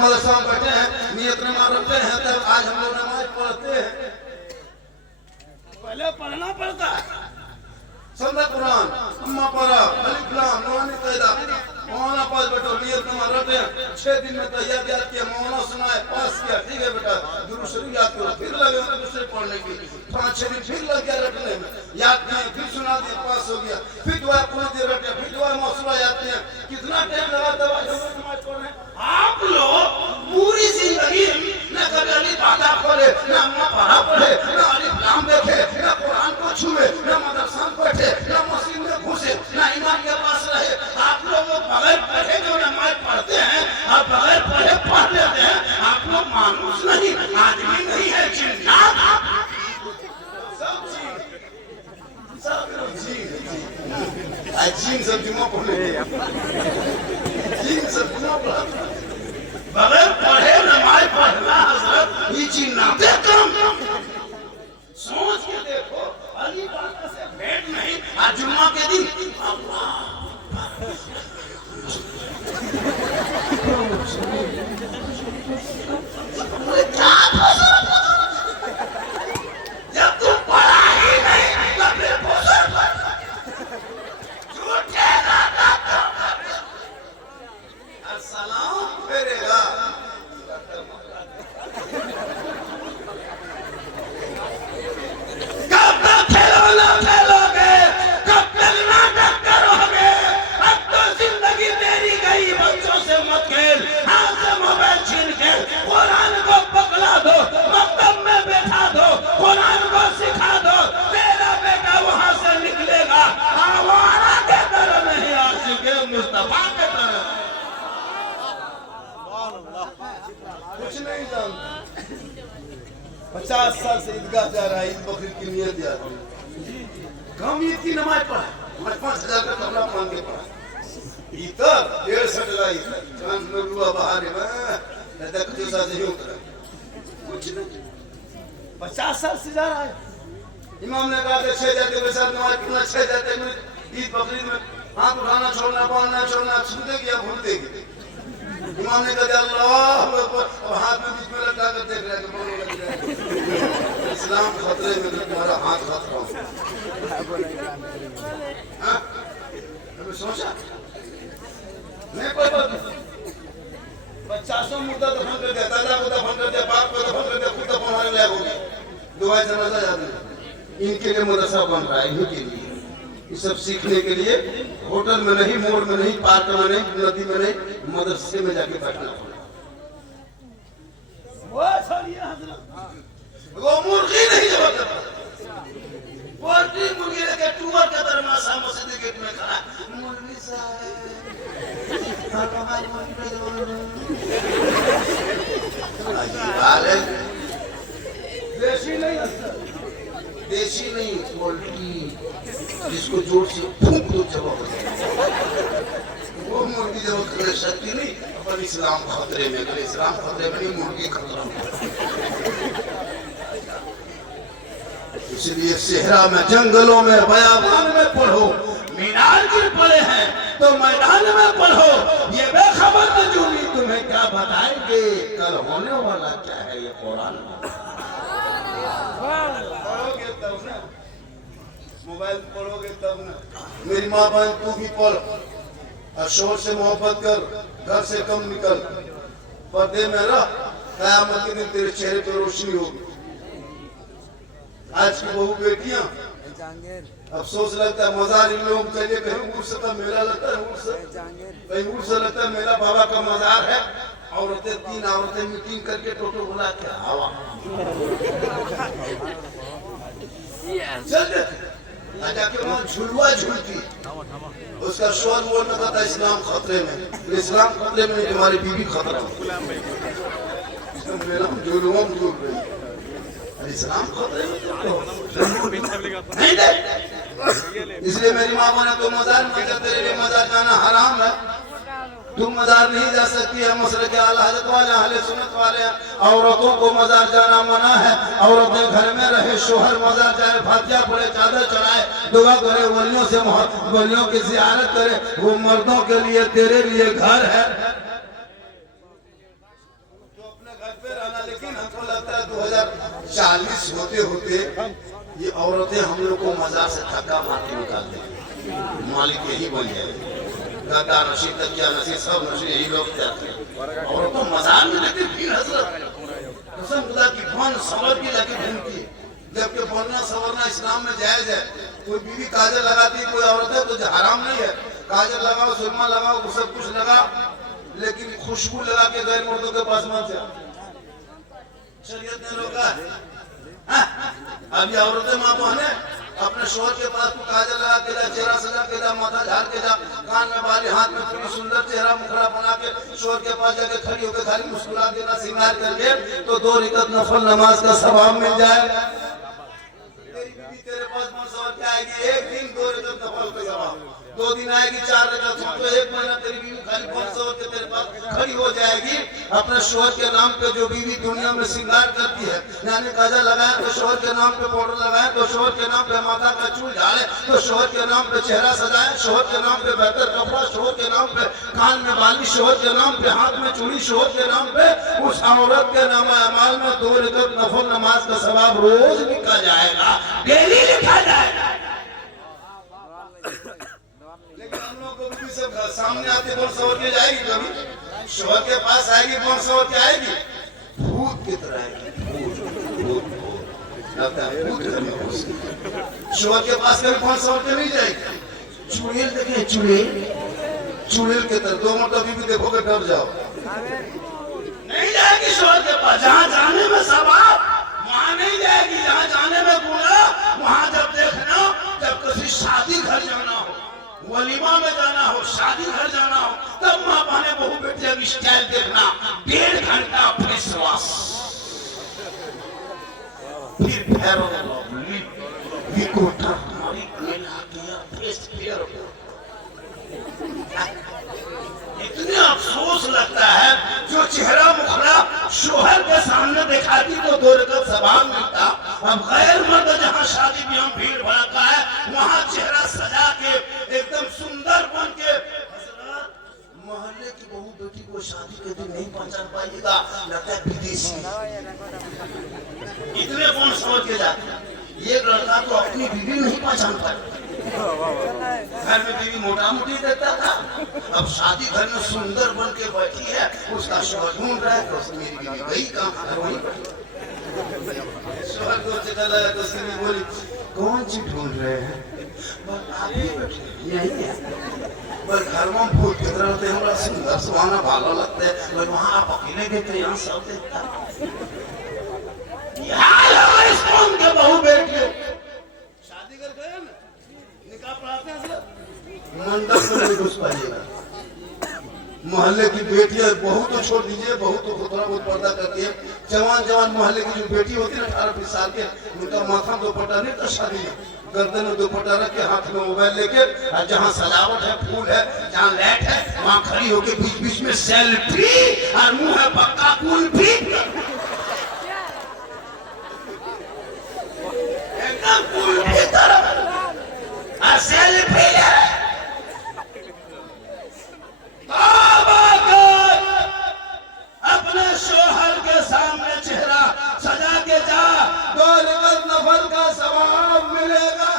मदरसा में बैठे हैं, नियत नमाज रखते हैं, तब आज हम लोग नमाज पढ़ते हैं। पहले पढ़ना पड़ता है। समझा कुरान, अम्मा पढ़ा, अलिफ लाम नूनी पैदा, मौलाना पास बैठो, नियत नमाज रखते हैं। 6 दिन में तैयार किया, मौलाना सुनाए, पास किया, ठीक है बेटा, दुरूद शरीफ याद करो, फिर लगे दूसरे पढ़ने की, 5-6 दिन फिर लग गया रटने में, याद किए, फिर सुना दिया, पास हो गया, फिर दुआ पूरी देर रटे, फिर दुआ मौसूला याद किया। कितना टाइम लगा तब आज हम नमाज पढ़ने। आप लोग पूरी जिंदगी न कभी अली बाता पढ़े, न अम्मा पढ़ा पढ़े, न अलिफ लाम देखे, न कुरान को छुए, न मदरसा में बैठे, न मस्जिद में घुसे, न इमाम के पास रहे। आप लोग बगैर पढ़े जो नमाज पढ़ते हैं और बगैर पढ़े पढ़ लेते हैं। आप लोग मानुस नहीं, आदमी नहीं है, जिन्नात। जीन सब जुमा पढ़े, जीन सब जुमा पढ़ा, बगैर पढ़े नमाज पढ़ना हजरत ये जिन्नाते काम। सोच के देखो, अली बात से भेंट नहीं, आज जुम्मा के दिन जब तुम पढ़ा ही नहीं तो फिर सलाम फेरेगा। कब तक खिलौना खेलोगे, कब तक नाटक करोगे? अब तो जिंदगी तेरी गई, बच्चों से मत खेल, हाथ से मोबाइल छीन के कुरान को पकड़ा दो, मकतब में बैठा दो, कुरान को सिखा दो। तेरा बेटा वहां से निकलेगा आवारा के तरह नहीं, आशिके मुस्तफा के तरह। कुछ नहीं जानता, 50 साल से ईदगाह जा रहा है, ईद बकरीद की नियत याद है। कम ईद की नमाज पढ़ा, 5,000 का कमला मांग के पढ़ा। इतर 150 लाई चांद में रुआ बाहर में लदक जो सा नहीं उतरा, कुछ नहीं। 50 साल से जा रहा है। इमाम ने कहा कि 6 जाते के साथ नमाज पढ़ना, 6 जाते में ईद बकरीद में हाथ उठाना छोड़ना, बांधना छोड़ना, छूते गया भूलते गए। इमाम ने कहा अल्लाह अकबर, और हाथ में बीच में लटका कर देख रहा है कि बोलो लग रहा है इस्लाम खतरे में, तो तुम्हारा हाथ खतरा हो। हाँ कभी सोचा नहीं? कोई बात नहीं, 50 मुद्दा दफन कर दिया, दादा को दफन कर दिया, बाप को दफन कर दिया, खुद दफन होने लगा हो गया। दुआ जनाजा याद नहीं। इनके लिए मदरसा बन रहा है, इन्हीं के लिए, ये सब सीखने के लिए। होटल में नहीं, मोड़ में नहीं, पार्क में नहीं, नदी में नहीं, मदरसे में जाके बैठना पड़ा। वो मुर्गी नहीं जब पोल्ट्री मुर्गी लेके टूअर के दरमासा मस्जिद गेट में खड़ा, मुर्गी साहब देशी नहीं, देशी नहीं, पोल्ट्री जिसको जोर से फूंक दो जवाब, वो मुर्गी जब कर सकती नहीं। अपन इस्लाम खतरे में, अगर इस्लाम खतरे में नहीं, मुर्गी खतरा में। इसलिए सेहरा में, जंगलों में, बयाबान में पढ़ो। मीनार गिर पड़े हैं तो मैदान में पढ़ो। ये बेखबर नजूमी तुम्हें क्या बताएंगे, कल होने वाला क्या है ये कुरान। पढ़ोगे तब ना, मोबाइल पढ़ोगे तब ना। मेरी माँ बहन तू भी पढ़, और शोर से मोहब्बत कर, घर से कम निकल, पर्दे में रह, क़यामत के दिन तेरे चेहरे पर रोशनी होगी। आज की बहू बेटियां, अफसोस लगता है, मजार इन लोगों के लिए कहीं उर्स का मेला लगता है, कहीं उर्स लगता है मेला बाबा का मजार है। औरतें, 3 औरतें मीटिंग करके टोटो बुला के हवा चल जाके वहाँ झुलवा झूलती, उसका शोर बोलना था इस्लाम खतरे में। इस्लाम खतरे में नहीं, तुम्हारी बीवी खतरा में। इस्लाम खतरे में नहीं दे। इसलिए मेरी माँ बोले तो मजार में, तेरे लिए मजार जाना हराम है, तू मजार नहीं जा सकती है। मसलक आला हज़रत वाले, अहले सुन्नत वाले, औरतों को मजार जाना मना है। औरतें घर में रहे, शोहर मजार जाए, फातिहा पढ़े, चादर चढ़ाए, दुआ करे, वलियों से वलियों की ज़ियारत करे। वो मर्दों के लिए, तेरे लिए घर है। लेकिन हमको लगता है 2040 होते होते ये औरतें हम लोग को मजा से धक्का मार के निकाल देंगी। मालिक यही बोल जाएगी, दादा नशीब तक क्या नसीब सब नशीब यही लोग जाते हैं। औरतों मजाक में लेकिन फिर हजरत कसम खुदा की बन सवर की लगी घूमती है, जबकि बनना सवरना इस्लाम में जायज है। कोई बीवी काजल लगाती है, कोई औरत है तो हराम नहीं है। काजल लगाओ, सुरमा लगाओ, सब कुछ लगा, लेकिन खुशबू लगा के गैर मर्दों के पास मत जाओ, शरीयत ने रोका है। अभी औरतें माँ बहने अपने शोहर के पास तू काजल लगा के जा, चेहरा सजा के जा, माथा झाड़ के जा, कान में बाली, हाथ में पूरी सुंदर चेहरा मुखड़ा बना के शोहर के पास जाके खड़ी होकर खाली मुस्कुरा देना, श्रृंगार करके तो 2 रकात नफल नमाज का सवाब मिल जाएगा। तेरी बीवी तेरे पास मौसम क्या आएगी, एक दिन 2 रकात नफल का सवाब, 2 दिन आएगी 4 रकात, तो 1 महीना तेरी बीवी खाली 500 के तेरे पास खड़ी हो जाएगी। अपने शोहर के नाम पे जो बीवी दुनिया में श्रृंगार करती है, यानी काजल लगाए तो शोहर के नाम पे पाउडर लगाए, तो शोहर के नाम पे माथा का चूल डाले, तो शोहर के नाम पे चेहरा सजाए, शोहर के नाम पे बेहतर कपड़ा, शोहर के नाम पे कान में बाली, शोहर के नाम पे हाथ में चूड़ी, शोहर के नाम पे उस औरत के नाम अमाल में 2 रकात नफल नमाज का सवाब रोज लिखा जाएगा, डेली लिखा जाएगा। लेकिन हम लोग को भी सब सामने आते बोल सवर के जाएगी, कभी शोहर के पास आएगी, बोल सवर के आएगी, भूत की तरह आएगी, शोहर के पास कभी 500 के नहीं जाएगी। चुड़ैल देखे, चुड़ैल के तरह 2 मरतबा बीवी देखोगे डर जाओ, नहीं जाएगी शोहर के पास। जहाँ जाने में सवाब वहाँ नहीं जाएगी, जहाँ जाने में गुनाह वहाँ जब देखना, जब किसी शादी घर जाना हो, वलीमा में जाना हो, शादी घर जाना हो, तब माँ बहने बहू बेटी अब स्टाइल देखना, 1.5 घंटा फेस वॉश, फिर इतने अफसोस लगता है जो चेहरा मुखड़ा शोहर के सामने दिखाती तो 2 रकात सवाब मिलता। अब गैर मर्द जहाँ शादी ब्याह भीड़ भड़का है, वहाँ चेहरा सजा के एकदम सुंदर बन के, मोहल्ले की बहू बेटी को शादी के दिन नहीं पहचान पाएगा, लगता है विदेशी। इतने कौन सोच के जाते हैं, ये लड़का तो अपनी बीवी नहीं पहचान पाता। घर में बीवी मोटा मोटी देता था, अब शादी घर में सुंदर बन के बैठी है, उसका शोहर ढूंढ रहा है तो मेरी बीवी गई कहाँ, वहीं बैठी। शोहर को चला तो उसकी बीवी बोली, कौन सी ढूंढ रहे हैं? आप ही बैठे यही है, पर घर में भूत की तरह होते हैं, सुंदर सुहाना भालो लगते हैं, पर वहाँ आप अकेले देते यहाँ सब देखता। इस कौम के बहू बेटियों शादी कर गए ना, निकाह पढ़ाते हैं, मंडप में नहीं घुस पाइएगा। मोहल्ले की बेटियां, बहू तो छोड़ दीजिए, बहू तो थोड़ा बहुत पर्दा करती है, जवान मोहल्ले की जो बेटी होती है ना 18-20 साल के, उनका माथा दुपट्टा नहीं, तो शादी में गर्दन में दुपट्टा रख के, हाथ में मोबाइल लेके, और जहाँ सजावट है, फूल है, जहाँ लाइट है, वहाँ खड़ी होके बीच बीच में सेल्फी, और मुंह है पक्का कुल्फी, एकदम कुल्फी तरह सेल्फी ले। अपने शोहर के सामने चेहरा सजा के जा, 2 रकात नफल का सवाब मिलेगा।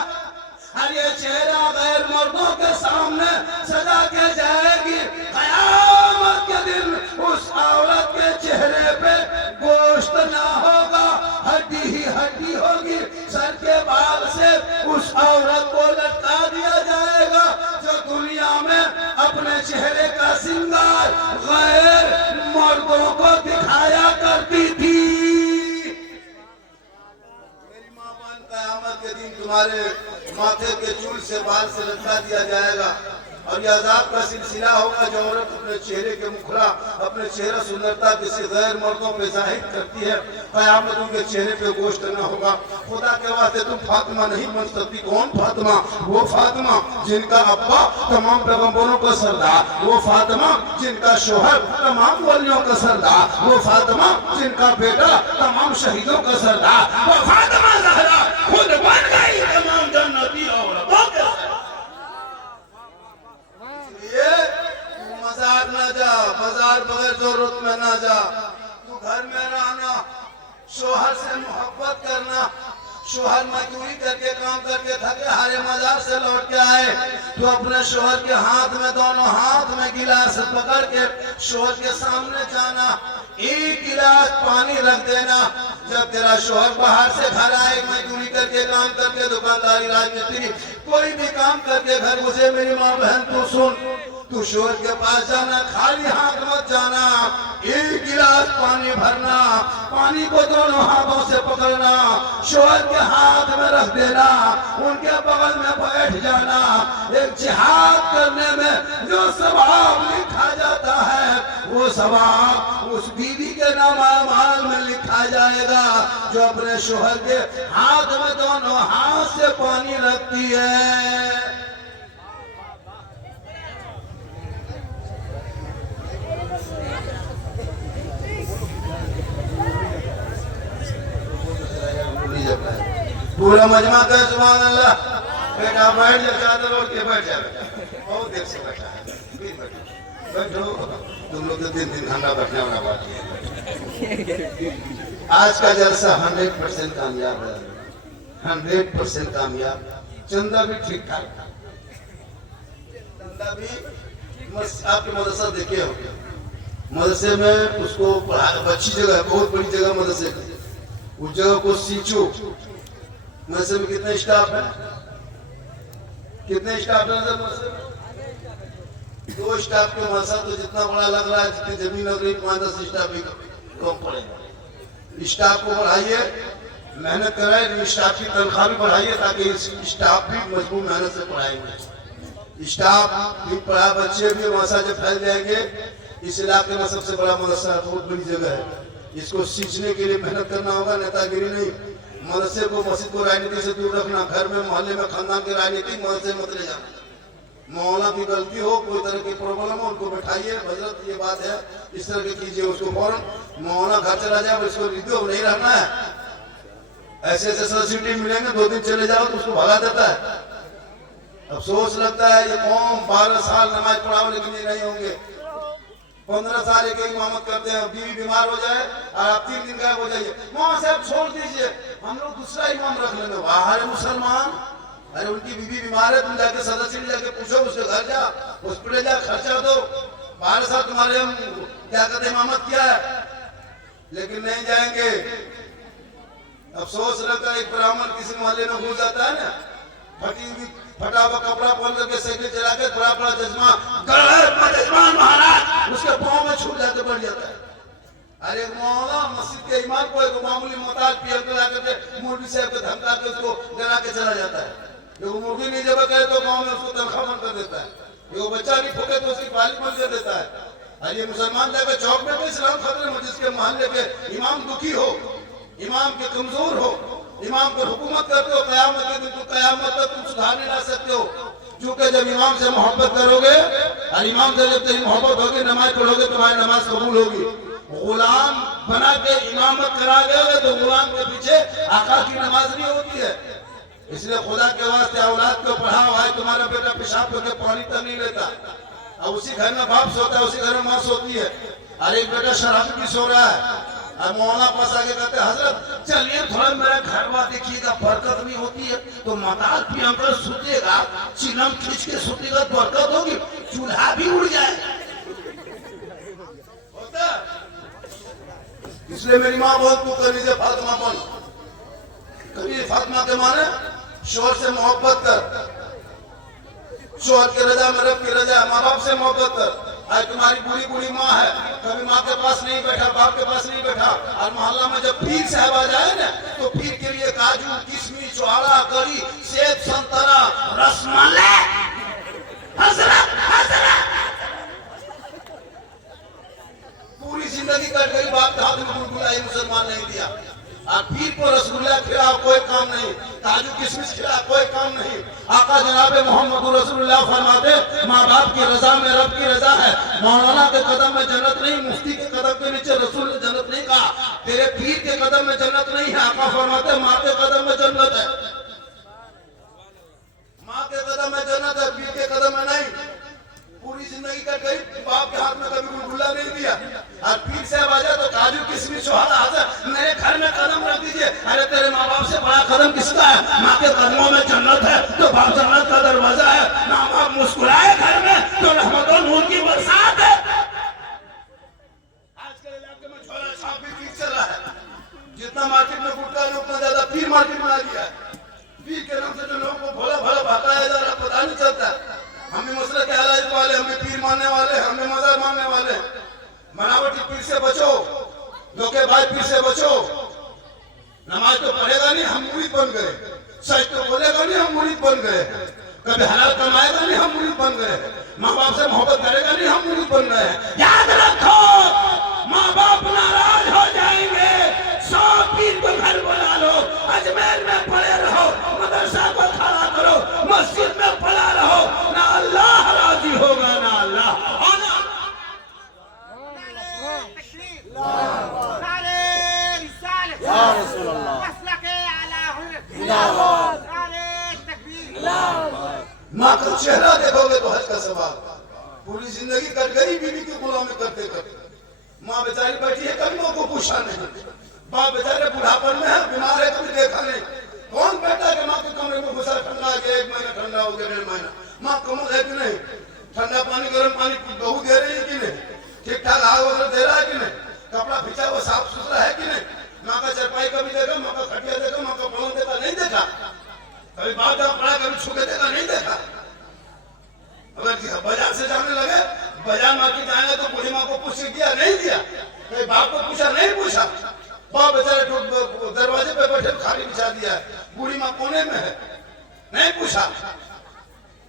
और ये चेहरा गैर मर्दों के सामने सजा के जाएगी, कयामत के दिन उस औरत के चेहरे पे गोश्त ना होगा, हड्डी ही हड्डी होगी, सर के बाल से उस औरत को लटका दिया जाएगा जो दुनिया में अपने चेहरे का श्रृंगार गैर मर्दों को दिखाया करती थी। मेरी माँ बहन, क़यामत के दिन तुम्हारे माथे के चूल से बाल से लटका दिया जाएगा, और यह अज़ाब का सिलसिला होगा जो औरत अपने चेहरे के मुखड़ा, अपने चेहरा सुंदरता किसी गैर मर्दों पे जाहिर करती है, क़यामत उनके चेहरे पे गोश्त न होगा। खुदा के वास्ते तुम फातिमा नहीं बन सकती। कौन फातिमा? वो फातिमा जिनका अब्बा तमाम पैगंबरों का सरदार, वो फातिमा जिनका शोहर तमाम वलियों का सरदार, वो फातिमा जिनका बेटा तमाम शहीदों का सरदार, वो फातिमा ज़हरा खुद बन गई तमाम जन्नती औरतों के सरदार। मजार ना जा, बाजार बगैर जरूरत में ना जा, तू घर में रहना, शोहर से मोहब्बत करना। शोहर मजदूरी करके काम करके थके हारे मजार से लौट के आए तो अपने शोहर के हाथ में, दोनों हाथ में गिलास पकड़ के शोहर के सामने जाना, एक गिलास पानी रख देना। जब तेरा शोहर बाहर से घर आए, मजदूरी करके काम करके, दुकानदारी, राजमिस्त्री, कोई भी काम करके घर घुसे, मेरी माँ बहन तू सुन, तू शोहर के पास जाना, खाली हाथ मत जाना, एक गिलास पानी भरना, पानी को दोनों हाथों से पकड़ना, शोहर के हाथ में रख देना, उनके बगल में बैठ जाना। एक जिहाद करने में जो सवाब लिखा जाता है वो सवाब उस बीवी के नाम अमाल में लिखा जाएगा जो अपने शोहर के हाथ में दोनों हाथ से पानी रखती है। पूरा मजमा का सुभान अल्लाह। बेटा बैठ जा, चादर ओढ़ के बैठ जा, बहुत देर से बैठा है, फिर बैठो। तुम लोग तो दिन दिन घंटा बैठने वाला बात है। आज का जलसा 100% कामयाब है, 100% कामयाब। चंदा भी ठीक ठाक, चंदा भी आपके मदरसा देखे हो, मदरसे में उसको पढ़ा, अच्छी जगह है, बहुत बड़ी जगह मदरसे, उस जगह को सींचो। मदरसे में कितने स्टाफ है, कितने स्टाफ है मदरसे में? 2 स्टाफ के मदरसा तो जितना बड़ा लग रहा है, जितनी जमीन लग रही, 5-10 स्टाफ भी कम पड़ेगा। स्टाफ को बढ़ाइए, मेहनत कराए, स्टाफ की तनख्वाह भी बढ़ाइए ताकि स्टाफ भी मजबूत मेहनत से पढ़ाएंगे। स्टाफ भी पढ़ा, बच्चे भी मदरसा जब फैल जाएंगे। इस इलाके में सबसे बड़ा मदरसा, बहुत बड़ी जगह है, इसको सींचने के लिए मेहनत करना होगा, नेतागिरी नहीं। मदरसे को, मस्जिद को राजनीति से दूर रखना, घर में, मोहल्ले में, खानदान के राजनीति मदरसे मत ले जाना। मौलाना की गलती हो, कोई तरह की प्रॉब्लम हो, उनको बैठाइए, हजरत ये बात है, इस तरह की कीजिए, उसको फौरन मौलाना घर चला जाए, इसको रिद्यो नहीं रहना है। ऐसे ऐसे सब्सिडी मिलेंगे, 2 दिन चले जाओ तो उसको भगा देता है। अफसोस लगता है ये कौम 12 साल नमाज पढ़ाओ लेकिन ये नहीं होंगे, 15 साल एक इमामत करते हैं, बीवी बीमार हो जाए और आप 3 दिन गायब हो जाइए, वहां से आप छोड़ दीजिए, हम लोग दूसरा इमाम रख लेंगे। वाह रे मुसलमान, अरे उनकी बीवी बीमार है, तुम जाके सदस्य जाके पूछो, उसके घर जा, हॉस्पिटल जा, खर्चा दो, 12 साल तुम्हारे हम क्या कहते इमामत किया है, लेकिन नहीं जाएंगे। अफसोस लगता है, एक ब्राह्मण किसी मोहल्ले में घुस जाता है ना, फटा हुआ कपड़ा पहन करके साइकिल चला के, बड़ा बड़ा जज्मा, जजमान महाराज उसके पाँव में छूट जाके बढ़ जाता है। अरे मौलाना मस्जिद के इमाम को एक मामूली मोहताज पीएम को ला करके मौलवी साहब को धमका के उसको डरा के चला जाता है। जो मुर्गी नहीं जब करे तो गाँव में उसको तनख्वाह बंद कर देता है, जो बच्चा नहीं ठोके तो उसकी पाली बंद कर देता है। और ये मुसलमान जाकर चौक में इस्लाम खतरे में, जिसके मोहल्ले के इमाम दुखी हो, इमाम के कमजोर हो, इमाम पर हुकूमत करते हो, कयामत के दिन तो कयामत तक तुम सुधार नहीं ला सकते हो। क्योंकि जब इमाम से मोहब्बत करोगे और इमाम से जब तेरी मोहब्बत होगी, नमाज पढ़ोगे, तुम्हारी नमाज कबूल होगी। गुलाम बना के इमामत करा गए तो गुलाम के पीछे आका की नमाज नहीं होती है। इसलिए खुदा के वास्ते औलाद को पढ़ाओ, भाई तुम्हारा बेटा पेशाब करके पानी तक नहीं लेता, और उसी घर में बाप सोता है, उसी घर में माँ सोती है। अरे एक बेटा शराबी भी सो रहा है, अब मौलाना पास आके कहते हैं, हजरत चलिए थोड़ा मेरा घर बार देखिएगा, बरकत नहीं होती है तो मताल पियंकर सुतेगा, चिलम खींच के सुतेगा, बरकत होगी, चूल्हा भी उड़ जाए। इसलिए मेरी माँ बहुत तू कभी से फातिमा बन, कभी फातिमा के माने शोहर से मोहब्बत कर, शोहर की रजा में रब की रजा, माँ बाप से मोहब्बत कर। आज तुम्हारी बुरी बुरी माँ है, कभी माँ के पास नहीं बैठा, बाप के पास नहीं बैठा, और मोहल्ला में जब पीर साहब आ जाए ना तो पीर के लिए काजू, किशमिश, चौड़ा, गरी, सेब, संतरा, रसमलाई, हजरत पूरी जिंदगी कट गई, बाप के हाथ में गुलगुला मुसलमान नहीं दिया। और पीर को रसगुल्ला खिलाओ कोई काम नहीं, काजू किशमिश खिलाओ कोई काम नहीं। आका जनाब मोहम्मद रसूलुल्लाह फरमाते, माँ बाप की रजा में रब की रजा है। मौलाना के कदम में जन्नत नहीं, मुफ्ती के कदम के नीचे रसूल ने जन्नत नहीं कहा, तेरे पीर के कदम में जन्नत नहीं है। आका फरमाते माँ के कदम में जन्नत है, माँ के कदम में जन्नत है, पीर के कदम में नहीं। पूरी जिंदगी कट गई, बाप के हाथ में कभी गुलगुला नहीं दिया, और पीर साहब आ जाए तो काजू किशमिश छोहाड़ा मेरे घर में कदम रख दीजिए। अरे तेरे माँ बाप से बड़ा कदम किसका है? माँ के कदमों में जन्नत है तो बाप जन्नत का दरवाजा है। माँ बाप मुस्कुराए घर में तो रहमत और नूर की बरसात है। आजकल इलाके में झोला छाप भी ठीक चल रहा है। जितना मार्केट में गुटखा है उतना ज्यादा पीर मार्केट बना लिया है। पीर के नाम से जो लोगों को भोला भोला भटकाया जा रहा पता नहीं चलता। हम भी मसले के हलाल वाले, हम भी पीर मानने वाले, हम भी मजार मानने वाले। बनावटी पीर से बचो, धोखेबाज पीर से बचो। नमाज तो पढ़ेगा नहीं, हम मुरीद बन गए। सच तो बोलेगा नहीं, हम मुरीद बन गए। कभी हलाल कमाएगा नहीं, हम मुरीद बन गए। माँ बाप से मोहब्बत करेगा नहीं, हम मुरीद बन गए। याद रखो, माँ बाप नाराज हो जाएंगे। 100 पीर को घर बुला लो, अजमेर में पड़े रहो, मदरसा को खड़ा करो, मस्जिद में पड़ा रहो, ना अल्लाह राजी होगा ना अल्लाह। माँ का चेहरा देखोगे तो हज का सवाल। पूरी जिंदगी कट गई बीवी की गुलामी करते करते। माँ बेचारी बैठी है, कभी माँ को पूछा नहीं। बाप बेचारे बुढ़ापन में है, बीमार है, कभी देखा नहीं। कौन बैठा कि माँ के कमरे में घुसा? ठंडा आ गया, 1 महीना ठंडा हो गया, 1.5 महीना। माँ कमल है कि नहीं? ठंडा पानी गर्म पानी बहू दे रही है कि नहीं? ठीक ठाक आग वगैरह दे रहा है कि नहीं? कपड़ा खींचा हुआ साफ सुथरा है कि नहीं? माँ का चरपाई कभी देखा? माँ का खटिया देखा? माँ का पलंग देखा? नहीं देखा। कभी बाप का पड़ा कभी छुके देखा? नहीं देखा। अगर बाजार से जाने लगे, बाजार मार्केट जाएंगे तो बूढ़ी माँ को पूछ दिया नहीं दिया? कभी बाप को पूछा नहीं पूछा? बाप बेचारे दरवाजे पे बैठे खाली बिछा दिया है, बूढ़ी माँ कोने में है, नहीं पूछा।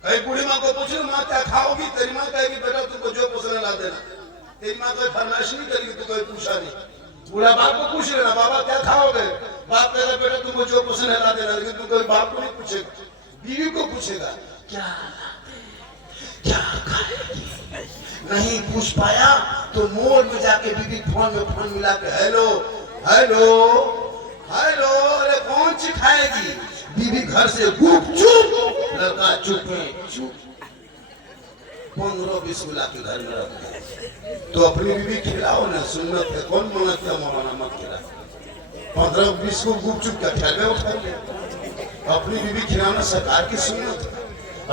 कहीं बूढ़ी माँ को पूछो माँ क्या खाओगी? तेरी माँ कहेगी बेटा तुमको जो पसंद ला देना। तेरी माँ कोई फरमाइश नहीं करेगी, तो कोई पूछा नहीं। बूढ़ा बाप को पूछ लेना बाबा क्या खाओगे? बाप कहेगा बेटा तुमको जो पसंद है ला देना। लेकिन तुम कोई बाप को नहीं पूछेगा, बीवी को पूछेगा क्या क्या खाएगी? नहीं पूछ पाया तो मोड़ में जाके बीवी फोन मिला के हेलो हेलो हेलो, अरे कौन सी खाएगी? बीवी घर से गुपचुप, लड़का चुप 15-20 गुला के घर में रख दे। तो अपनी बीवी खिलाओ ना, सुन्नत है। कौन मना किया मौलाना मत खिला? 15-20 को गुपचुप क्या ठहरे उठा ले? अपनी बीवी खिलाना सरकार की सुन्नत है,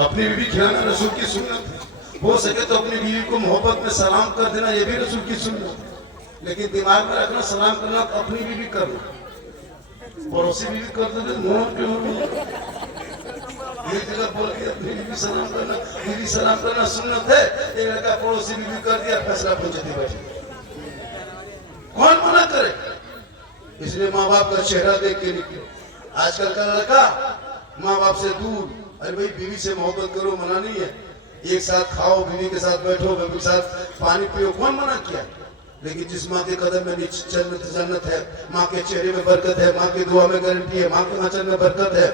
अपनी बीवी खिलाना रसूल की सुन्नत है। हो सके तो अपनी बीवी को मोहब्बत में सलाम कर देना, ये भी रसूल की सुन्नत है। लेकिन दिमाग में रखना सलाम करना तो अपनी बीवी करना, पड़ोसी बीवी कर दे मुंह क्यों? एक जगह बोल के अपनी बीवी सलाम करना सुन्नत है। एक लड़का पड़ोसी बीवी कर दिया, फैसला पंचायती बैठे। कौन मना करे? इसलिए माँ बाप का चेहरा देख के निकले। आजकल का लड़का माँ बाप से दूर। अरे भाई बीवी से मोहब्बत करो, मना नहीं है। एक साथ खाओ, बीवी के साथ बैठो, बीवी के साथ पानी पियो, कौन मना किया? लेकिन जिस माँ के कदम में जन्नत है, माँ के चेहरे में बरकत है, माँ की दुआ में गारंटी है, माँ के आंचल में बरकत है,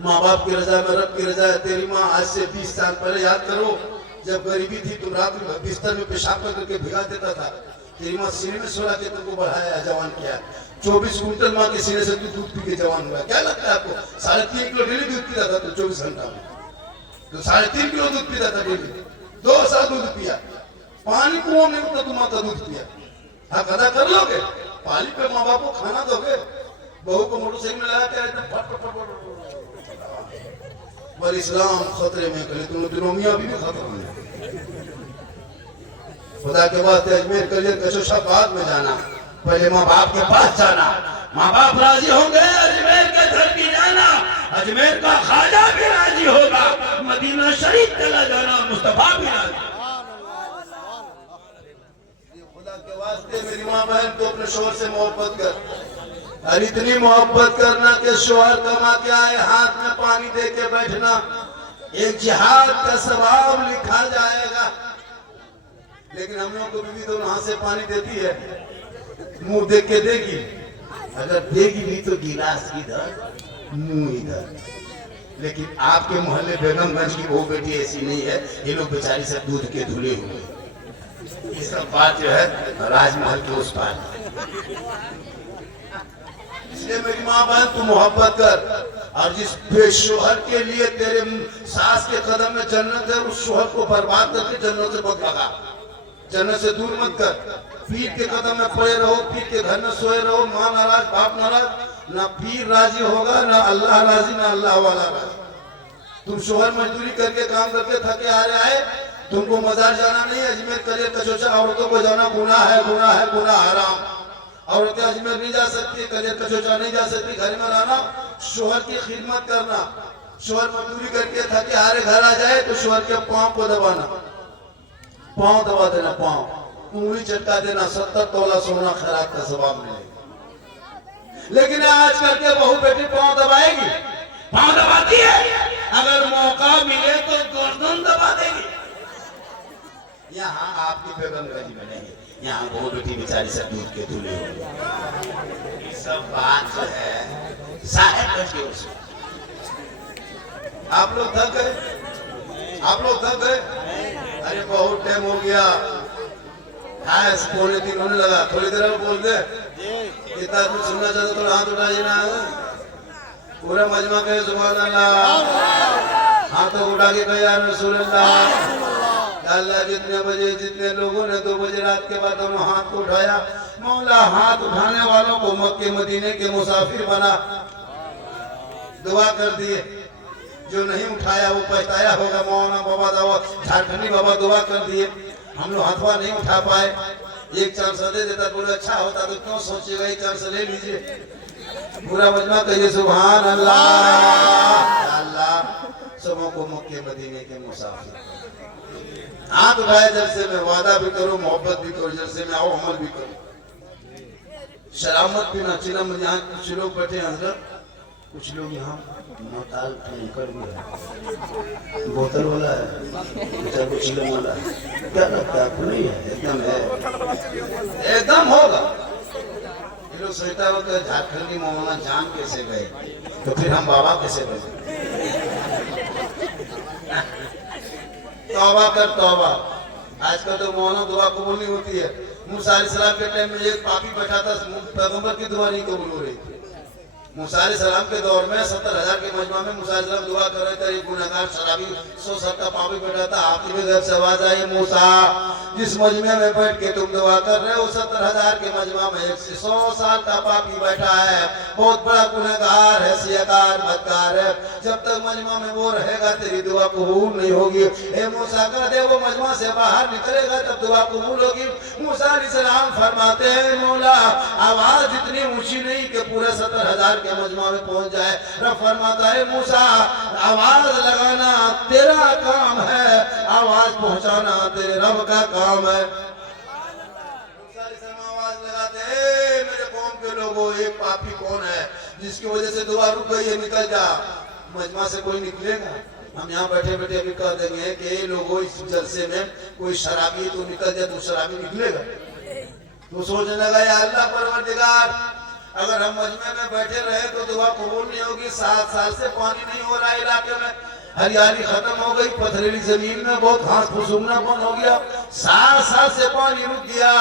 माँ बाप की रजा में रब की रजा है। तेरी माँ आज से 20 साल पहले याद करो, जब गरीबी थी तुम रात में बिस्तर में पेशाब करके भिगा देता था। तेरी माँ सीने में सुला के तुमको बढ़ाया, जवान किया। 24 कुंटल माँ के सीने से तू दूध पी के जवान हुआ। क्या लगता है आपको? 3.5 किलो डेली दूध पीता था तो 24 घंटा में तो 3.5 किलो दूध पीता था डेली। 2 साल दूध पिया, पानी कुओं में उतना तुम माँ का दूध पिया। हाँ अदा कर लोगे? पानी पे माँ बाप को खाना दोगे? बहू को मोटरसाइकिल में लगा के एकदम फट फट फट पर इस्लाम खतरे में करे, तुम दिनों मियाँ भी खतरे में। खुदा के वास्ते अजमेर करियर कशोशा बाद में जाना, पहले माँ बाप के पास जाना। माँ बाप राजी होंगे अजमेर के धरती जाना, अजमेर का खाजा भी राजी होगा, मदीना शरीफ चला जाना, मुस्तफा भी राजी। खुदा के वास्ते मेरी माँ बहन को अपने शोहर से मोहब्बत कर। और इतनी मोहब्बत करना कि शोहर कमा के आए हाथ में पानी दे के बैठना, एक जिहाद का सवाब लिखा जाएगा। लेकिन हम लोगों को बीवी दोनों हाथ से पानी देती है, मुंह देख के देगी। अगर देगी भी तो गिलास इधर मुंह इधर। लेकिन आपके मोहल्ले बेगमगंज की वो बेटी ऐसी नहीं है, ये लोग बेचारी से दूध के धुले हुए। ये सब बात जो है राजमहल के उस पार। इसलिए मेरी माँ बहन तू मोहब्बत कर, और जिस बेशोहर के लिए तेरे सास के कदम में जन्नत है, उस शोहर को बर्बाद करके जन्नत से मत भगा, जन्नत से दूर मत कर। पीर के कदम में पड़े रहो, पीर के घर में सोए रहो, माँ नाराज बाप नाराज, ना पीर राजी होगा, ना अल्लाह राजी, ना अल्लाह वाला राजी। तुम शोहर मजदूरी करके काम करके थके आ रहे आए, तुमको मजार जाना नहीं, अजमेर करियर कचोचा औरतों को जाना गुनाह है, गुनाह है, गुनाह हराम। औरतें अजमेर नहीं जा सकती, करियर कचोचा नहीं जा सकती, घर में रहना, शोहर की खिदमत करना। शोहर मजदूरी करके थके हारे घर आ जाए तो शोहर के पाँव को दबाना, पाँव दबा देना, पाँव उंगली चटका देना, 70 तोला सोना खैरात का सवाब मिलेगा। लेकिन आजकल के बहू बेटी पाँव दबाएगी, पाँव दबाती है, अगर मौका मिले तो गर्दन दबा देगी। यहाँ आपकी बेगम गंज में नहीं, यहाँ बहू बेटी बेचारी सब दूध के दूल्हे होंगे। सब बात जो है साहेब की ओर से। आप लोग थक गए, आप लोग थक गए। अरे बहुत टाइम हो गया, पौने 3 होने लगा, थोड़ी देर और बोल दे। कितना कुछ सुनना चाहते तो हाथ उठाइए ना, पूरा मजमा कहे सुभान अल्लाह, हाथों उठा के कहे यार रसूल अल्लाह। अल्लाह जितने बजे जितने लोगों ने 2 बजे रात के बाद दोनों हाथ को उठाया, मौला हाथ उठाने वालों को मक्के मदीने के मुसाफिर बना, दुआ कर दिए। जो नहीं उठाया वो पछताया होगा। मौलाना बाबा दावा झारखंडी बाबा दुआ कर दिए, हम लोग हाथवा नहीं उठा पाए। एक चांस दे देता बोले अच्छा होता तो क्यों सोचिएगा, एक चांस ले लीजिए। पूरा मजमा कहिए सुभान अल्लाह। अल्लाह सबों को मक्के मदीने के मुसाफिर। हाथ उठाए जलसे में, वादा भी करो, मोहब्बत भी करो, जलसे में आओ, अमल भी करो। शराब मत पीना। चिलम यहाँ कुछ लोग बैठे हजरत, कुछ लोग यहाँ मोटाल टैंकर भी है, बोतल वाला है, कुछ चिलम वाला है। क्या लगता है आपको? नहीं है, एकदम है, एकदम होगा। ये लोग सोचता है झारखंडी मौलाना जान कैसे गए, तो फिर हम बाबा कैसे गए? तौबा कर तौबा। आजकल तो मौलाना दुआ कबूल नहीं होती है। मूसा अलैहिस्सलाम के टाइम में एक पापी बैठा था, पैगंबर की दुआ नहीं कबूल हो रही थी। मूसा अलैहिस्सलाम के दौर में 70,000 के मजमा में मूसा अलैहिस्सलाम दुआ कर रहे थे, एक गुनहगार शराबी 170 पापी बैठा था। आखिर में घर से आवाज आई, मूसा जिस मजमे में बैठ के तुम दुआ कर रहे हो 70,000 के मजमा में 100 साल का पापी बैठा है, बहुत बड़ा गुनहगार है, सियाकार बदकार है। जब तक मजमा में वो रहेगा तेरी दुआ कबूल नहीं होगी। ए मूसा कर दे, वो मजमा से बाहर निकलेगा तब दुआ कबूल होगी। मूसा अलैहिस्सलाम फरमाते हैं मौला आवाज इतनी ऊंची नहीं कि पूरे 70,000 के मजमा में पहुंच जाए। रब फरमाता है मूसा आवाज लगाना तेरा काम है, आवाज पहुंचाना तेरे रब का काम है। आवाज लगाते हैं मेरे कौम के लोगों, एक पापी कौन है जिसकी वजह से दुआ रुक गई है, निकल जा। मजमा से कोई निकलेगा? हम यहाँ बैठे बैठे अभी कह देंगे कि लोगों इस जलसे में कोई शराबी तो निकल जाए, तो शराबी निकलेगा? तो सोचने लगा या अल्लाह परवरदिगार अगर हम मजमे में बैठे रहे तो दुआ कबूल नहीं होगी। 7 साल से पानी नहीं हो रहा इलाके में, हरियाली खत्म हो गई, पथरीली जमीन में बहुत घास फूस उगना बंद हो गया, 7 साल से पानी रुक गया।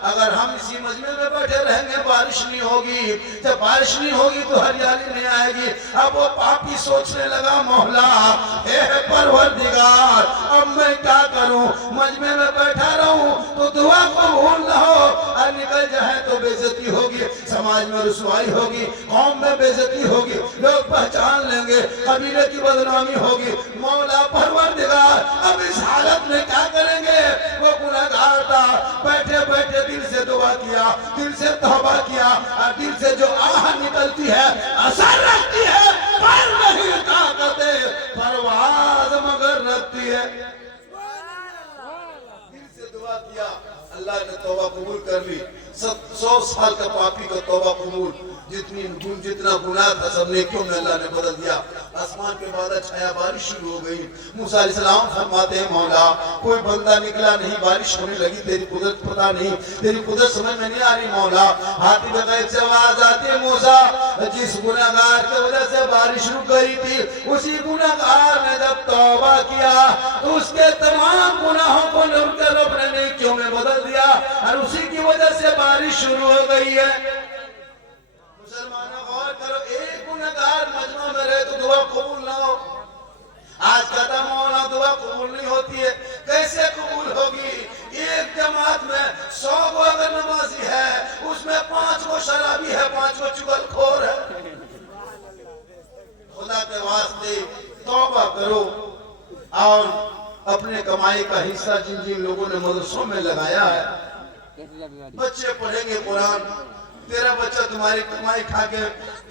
अगर हम इसी मजमे में बैठे रहेंगे बारिश नहीं होगी, जब बारिश नहीं होगी तो हरियाली नहीं आएगी। अब वो पापी सोचने लगा मौला हे परवरदिगार अब मैं क्या करूं, मजमे में बैठा रहूं तो दुआ कबूल न हो और निकल जाए तो बेइज्जती होगी, समाज में रुसवाई होगी, कौम में बेइज्जती होगी, लोग पहचान लेंगे, कबीले की बदनामी होगी। मौला परवरदिगार अब इस हालत में क्या करेंगे? वो गुनहगार था, बैठे बैठे दिल से दुआ किया, दिल से तौबा किया और दिल से जो आह निकलती है असर रखती है, पर नहीं ताकते परवाज मगर रखती है। दिल से दुआ किया, अल्लाह ने तौबा कबूल कर ली। 100 साल का पापी का तौबा कबूल, जितना गुनाह था सब नेकियों में अल्लाह ने बदल दिया। आसमान के बादल छाया, बारिश शुरू हो गई। मूसा अलैहिस्सलाम फरमाते हैं मौला कोई बंदा निकला नहीं, बारिश होने लगी, तेरी कुदरत पता नहीं, तेरी कुदरत समझ में नहीं आ रही। मौला हाथी के गैब से आवाज आती है मूसा जिस गुनहगार की वजह से बारिश रुक गई थी उसी गुनहगार ने जब तौबा किया तो उसके तमाम गुनाहों को रब ने नेकियों में बदल दिया और उसी की वजह से बारिश शुरू हो गई है। मुसलमानों गौर करो, एक गुनहगार मजमा में रहे तो दुआ कबूल ना हो। आज कहता मौला दुआ कबूल नहीं होती है, कैसे कबूल होगी? एक जमात में 100 गो अगर नमाजी है, उसमें 5 गो शराबी है, 5 गो चुगलखोर है। खुदा के वास्ते तौबा करो और अपने कमाई का हिस्सा जिन जिन लोगों ने मदरसों में लगाया है, बच्चे पढ़ेंगे कुरान। तेरा बच्चा तुम्हारी कमाई खा के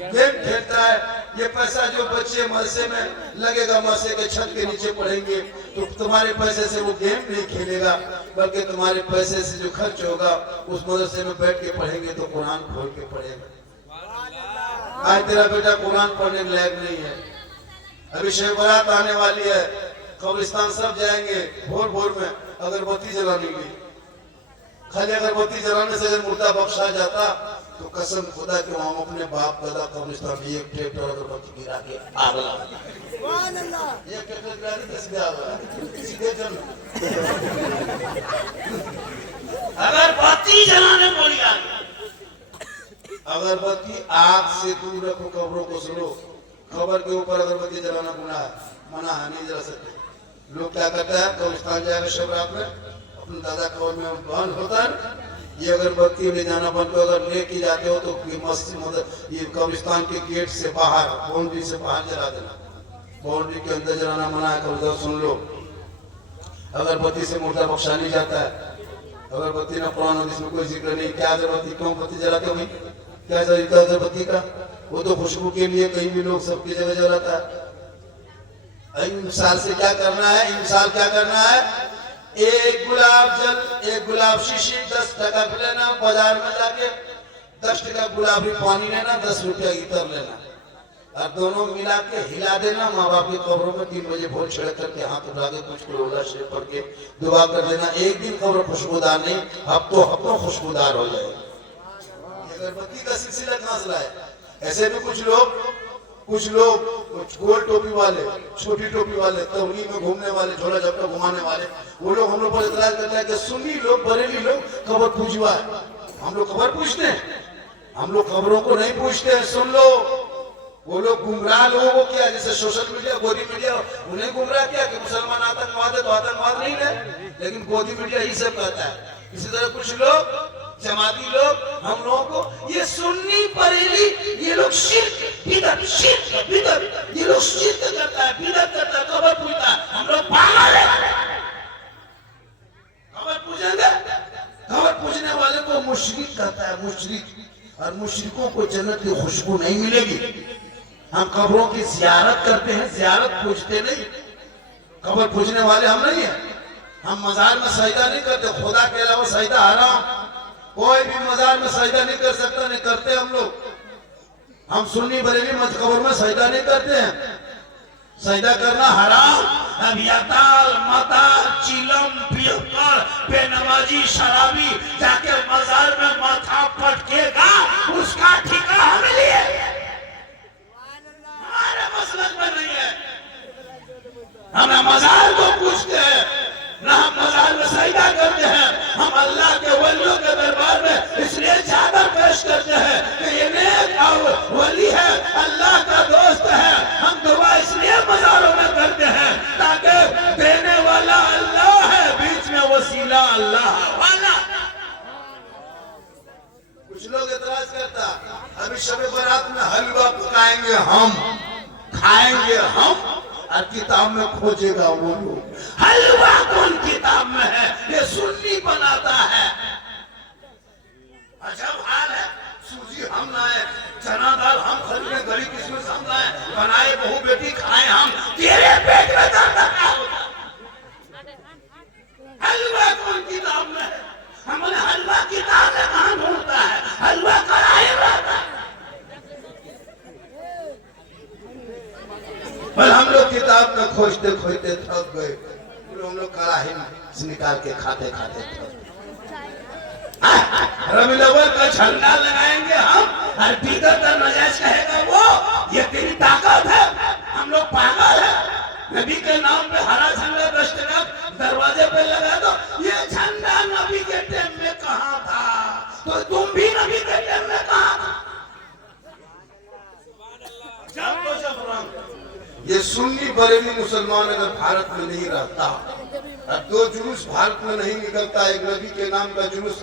गेम खेलता है, ये पैसा जो बच्चे मदरसे में लगेगा, मदरसे के छत के नीचे पढ़ेंगे, तो तुम्हारे पैसे से वो गेम नहीं खेलेगा, बल्कि तुम्हारे पैसे से जो खर्च होगा उस मदरसे में बैठ के पढ़ेंगे तो कुरान खोल के पढ़ेगा। आज तेरा बेटा कुरान पढ़ने के लायक नहीं है। अभी शब बारात आने वाली है, कब्रिस्तान सब जाएंगे भोर भोर में अगरबत्ती जलाने के लिए। खाली अगरबत्ती जलाने से अगर मुर्दा बख्शा जाता तो कसम खुदा के वहां अपने बाप दादा कब्रिस्तान में एक ट्रैक्टर अगरबत्ती गिरा के आग लगा। एक ट्रैक्टर गिरा दी किसके आग लगा? सीधे जल। अगरबत्ती जलाने बोली आग। अगरबत्ती आग से दूर रखो, कब्रों को सुनो। खबर के ऊपर अगरबत्ती जलाना गुनाह है, मना है, नहीं जला सकते। लोग क्या करते हैं, कब्रिस्तान जाएगा शब रात में, अपने दादा कब्र में बंद होता है, ये अगरबत्ती ले जाना बंद को अगर लेके जाते हो तो मस्जिद ये कब्रिस्तान के गेट से बाहर, बाउंड्री से बाहर जला देना। बाउंड्री के अंदर जलाना मना है। कब्र सुन लो, अगरबत्ती से मुर्दा बख्शा नहीं जाता है। अगरबत्ती ना कुरान हदीस में कोई जिक्र नहीं। क्या अगरबत्ती क्यों बत्ती जलाते भाई? क्या तरीका अगरबत्ती का? वो तो खुशबू के लिए कहीं भी लोग सबकी जगह जलाता है। इंसान से क्या करना है? इंसान क्या करना है? एक गुलाब जल, एक गुलाब शीशी 10 टका लेना, बाजार में जाके 10 टका गुलाबी पानी लेना, 10 रुपया इतर लेना, और दोनों मिला के हिला देना। माँ बाप की कब्रों में 3 बजे भोर छिड़क करके हाथ उठा के कुछ कुलोला शेर पढ़ के दुआ कर देना। एक दिन कब्र खुशबूदार नहीं, हफ्तों खुशबूदार हो जाएगी। अगरबत्ती का सिलसिला कहां से लाए? ऐसे भी कुछ लोग गोल टोपी वाले, छोटी टोपी वाले, तबलीग में घूमने वाले, झोला झपटा घुमाने वाले, वो लोग हम लोग पर इतराज करते हैं कि सुन्नी लोग, बरेली लोग कब्र पूजवा है। हम लोग कब्र पूजते हैं? हम लोग कब्रों को नहीं पूजते हैं। सुन लो, वो लोग गुमराह लोगों को किया, जैसे सोशल मीडिया, गोदी मीडिया उन्हें गुमराह किया कि मुसलमान आतंकवाद है, तो आतंकवाद नहीं है, लेकिन गोदी मीडिया ही सब कहता है। इसी तरह कुछ लोग जमाती लोग हम लोगों को ये सुन्नी बरेली, ये लोग शिर्क बिदअत ये लोग शिर्क करता है, बिदअत करता है, कब्र पूजता है। हम लोग पागल है। कब्र पूजेंगे? कब्र पूजने वाले को मुशरिक कहता है, मुशरिक। और मुशरिकों को जन्नत की खुशबू नहीं मिलेगी। हम कब्रों की ज़ियारत करते हैं, ज़ियारत पूजते नहीं। कब्र पूजने वाले हम नहीं है। हम मजार में सजदा नहीं करते, खुदा के अलावा सजदा हराम। कोई भी मजार में सजदा नहीं कर सकता, नहीं करते हम लोग। हम सुन्नी बरेली मत कब्र में सजदा नहीं करते हैं। सजदा करना हराम। अब याताल मताल चिलम पियकर बेनमाजी शराबी जाके मजार में माथा पटकेगा, उसका ठिकाना हमें लिए, हमारे मसलक में नहीं है। हम मजार को पूछते हैं, ना हम मजार में सजदा करते हैं। हम अल्लाह के वलियों के दरबार में इसलिए चादर पेश करते हैं कि ये नेक वली है, अल्लाह का दोस्त है। हम दुआ इसलिए मजारों में करते हैं ताकि देने वाला अल्लाह है, बीच में वसीला अल्लाह वाला। कुछ लोग एतराज करता, अभी शब बारात में हलवा पकाएंगे हम, खाएंगे हम, और किताब में खोजेगा वो लोग। हलवा कौन किताब में है? ये सुन्नी बनाता है। अजब हाल है। सूजी हम लाए, चना दाल हम खरीदे, गरी किशमिश हम लाए, बनाए बहू बेटी खाए हम। तेरे पेट में दर्द क्या होता? हलवा कौन किताब में है? हमने हलवा किताब में कहां ढूंढता है? हलवा कढ़ाई रहता है। पर हम लोग किताब में खोजते खोजते थक गए, हम लोग कड़ाही से निकाल के खाते खाते थक। रबीउल अव्वल का झंडा लगाएंगे हम, और बिदअत का नजायज कहेगा वो, ये तेरी ताकत है। हम लोग पागल है। नबी के नाम पे हरा झंडा 10 टका दरवाजे पे लगा दो। ये झंडा नबी के टाइम में कहां था? तो तुम भी नबी के टाइम में कहां था? ये सुन्नी बरेली मुसलमान अगर भारत में नहीं रहता, अब दो जुलूस भारत में नहीं निकलता, एक नबी के नाम का जुलूस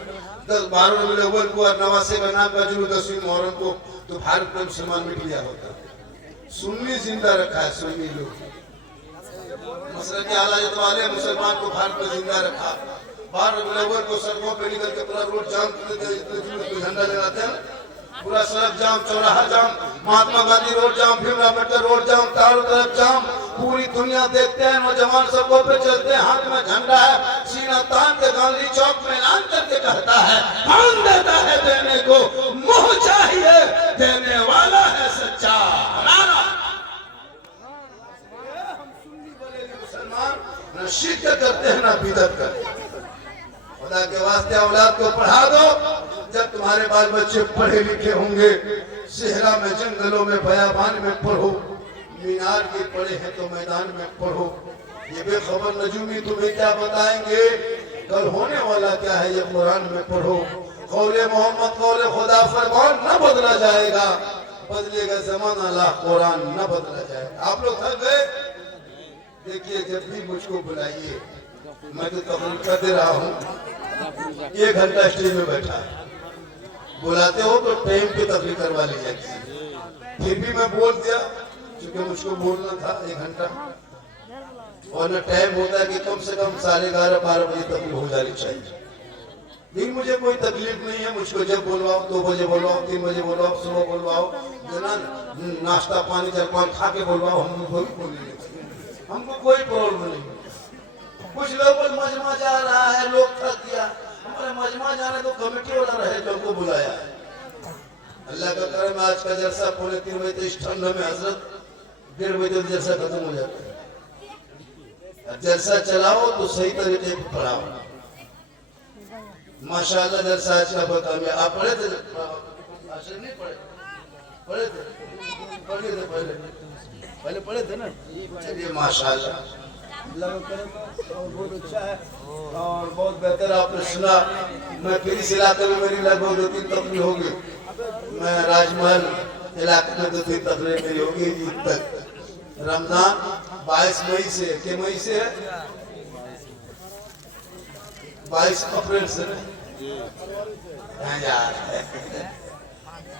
10-12 रबीउल अव्वल को और नवासे का नाम का जुलूस 10वीं मुहर्रम को, तो भारत में मुसलमान मिट गया होता। सुन्नी जिंदा रखा है, सुन्नी लोग मसलक आला वाले मुसलमान को भारत में जिंदा रखा। 12 रबीउल अव्वल को सड़कों पे निकल के पूरा रोड जाम कर झंडा लगाते हैं, पूरा सड़क जाम, चौराहा जाम, महात्मा गांधी रोड जाम, भीम अम्बेडकर रोड जाम, चारों तरफ जाम, पूरी दुनिया देखते हैं। नौजवान सड़कों पे चलते हैं, हाथ में झंडा है, सीना तान के गांधी चौक में ऐलान करके कहता है, मान देता है देने को, मोह चाहिए देने वाला है सच्चा। न शिद्दत करते हैं ना बिदत करते हैं। खुदा के वास्ते औलाद को पढ़ा दो, जब तुम्हारे बाल बच्चे पढ़े लिखे होंगे, सेहरा में, जंगलों में, बयाबान में पढ़ो, मीनार के पढ़े हैं तो मैदान में पढ़ो। ये बेखबर नजूमी तुम्हें क्या बताएंगे, कल होने वाला क्या है ये कुरान में पढ़ो। कौले मोहम्मद कौले खुदा फरमान न बदला जाएगा, बदलेगा जमाना ला कुरान न बदला जाएगा। आप लोग थक गए, देखिए जब भी मुझको बुलाइए, मैं तो तकरीर कर दे रहा हूँ, 1 घंटा स्टेज में बैठा, बुलाते हो तो टाइम पे तकरीर करवा ली जाती है। फिर भी मैं बोल दिया क्योंकि मुझको बोलना था 1 घंटा, और न टाइम होता है कि कम से कम 11:30-12 बजे तकरीर हो जानी चाहिए। लेकिन मुझे कोई तकलीफ नहीं है, मुझको जब बोलवाओ 2 बजे बोलवाओ, 3 बजे बोलवाओ, सुबह बोलवाओ, जना नाश्ता पानी जलपान खा के बोलवाओ, हमको कोई प्रॉब्लम नहीं। कुछ लोग मजमा जा रहा है, लोग थक गया, हमारे मजमा जाने तो कमेटी वाला रहे जो हमको बुलाया। अल्लाह का करम आज का जलसा 2:45 बजे, तो इस ठंड में हजरत 1:30 बजे तक जलसा खत्म हो जाता है। जलसा चलाओ तो सही तरीके से पढ़ाओ। माशाअल्लाह जलसा आज का बहुत कामयाब। आप पढ़े थे? नहीं पढ़े? पढ़े थे? पढ़े थे पहले पढ़े थे ना। चलिए माशाअल्लाह बहुत अच्छा है और बहुत बेहतर आपने सुना। मैं फिर इस इलाके में मेरी लगभग 2-3 तकरीर होगी। मैं राजमहल इलाके में 2-3 तकरीर मेरी होगी ईद तक। रमजान 22 मई से, के मई से है 22 अप्रैल से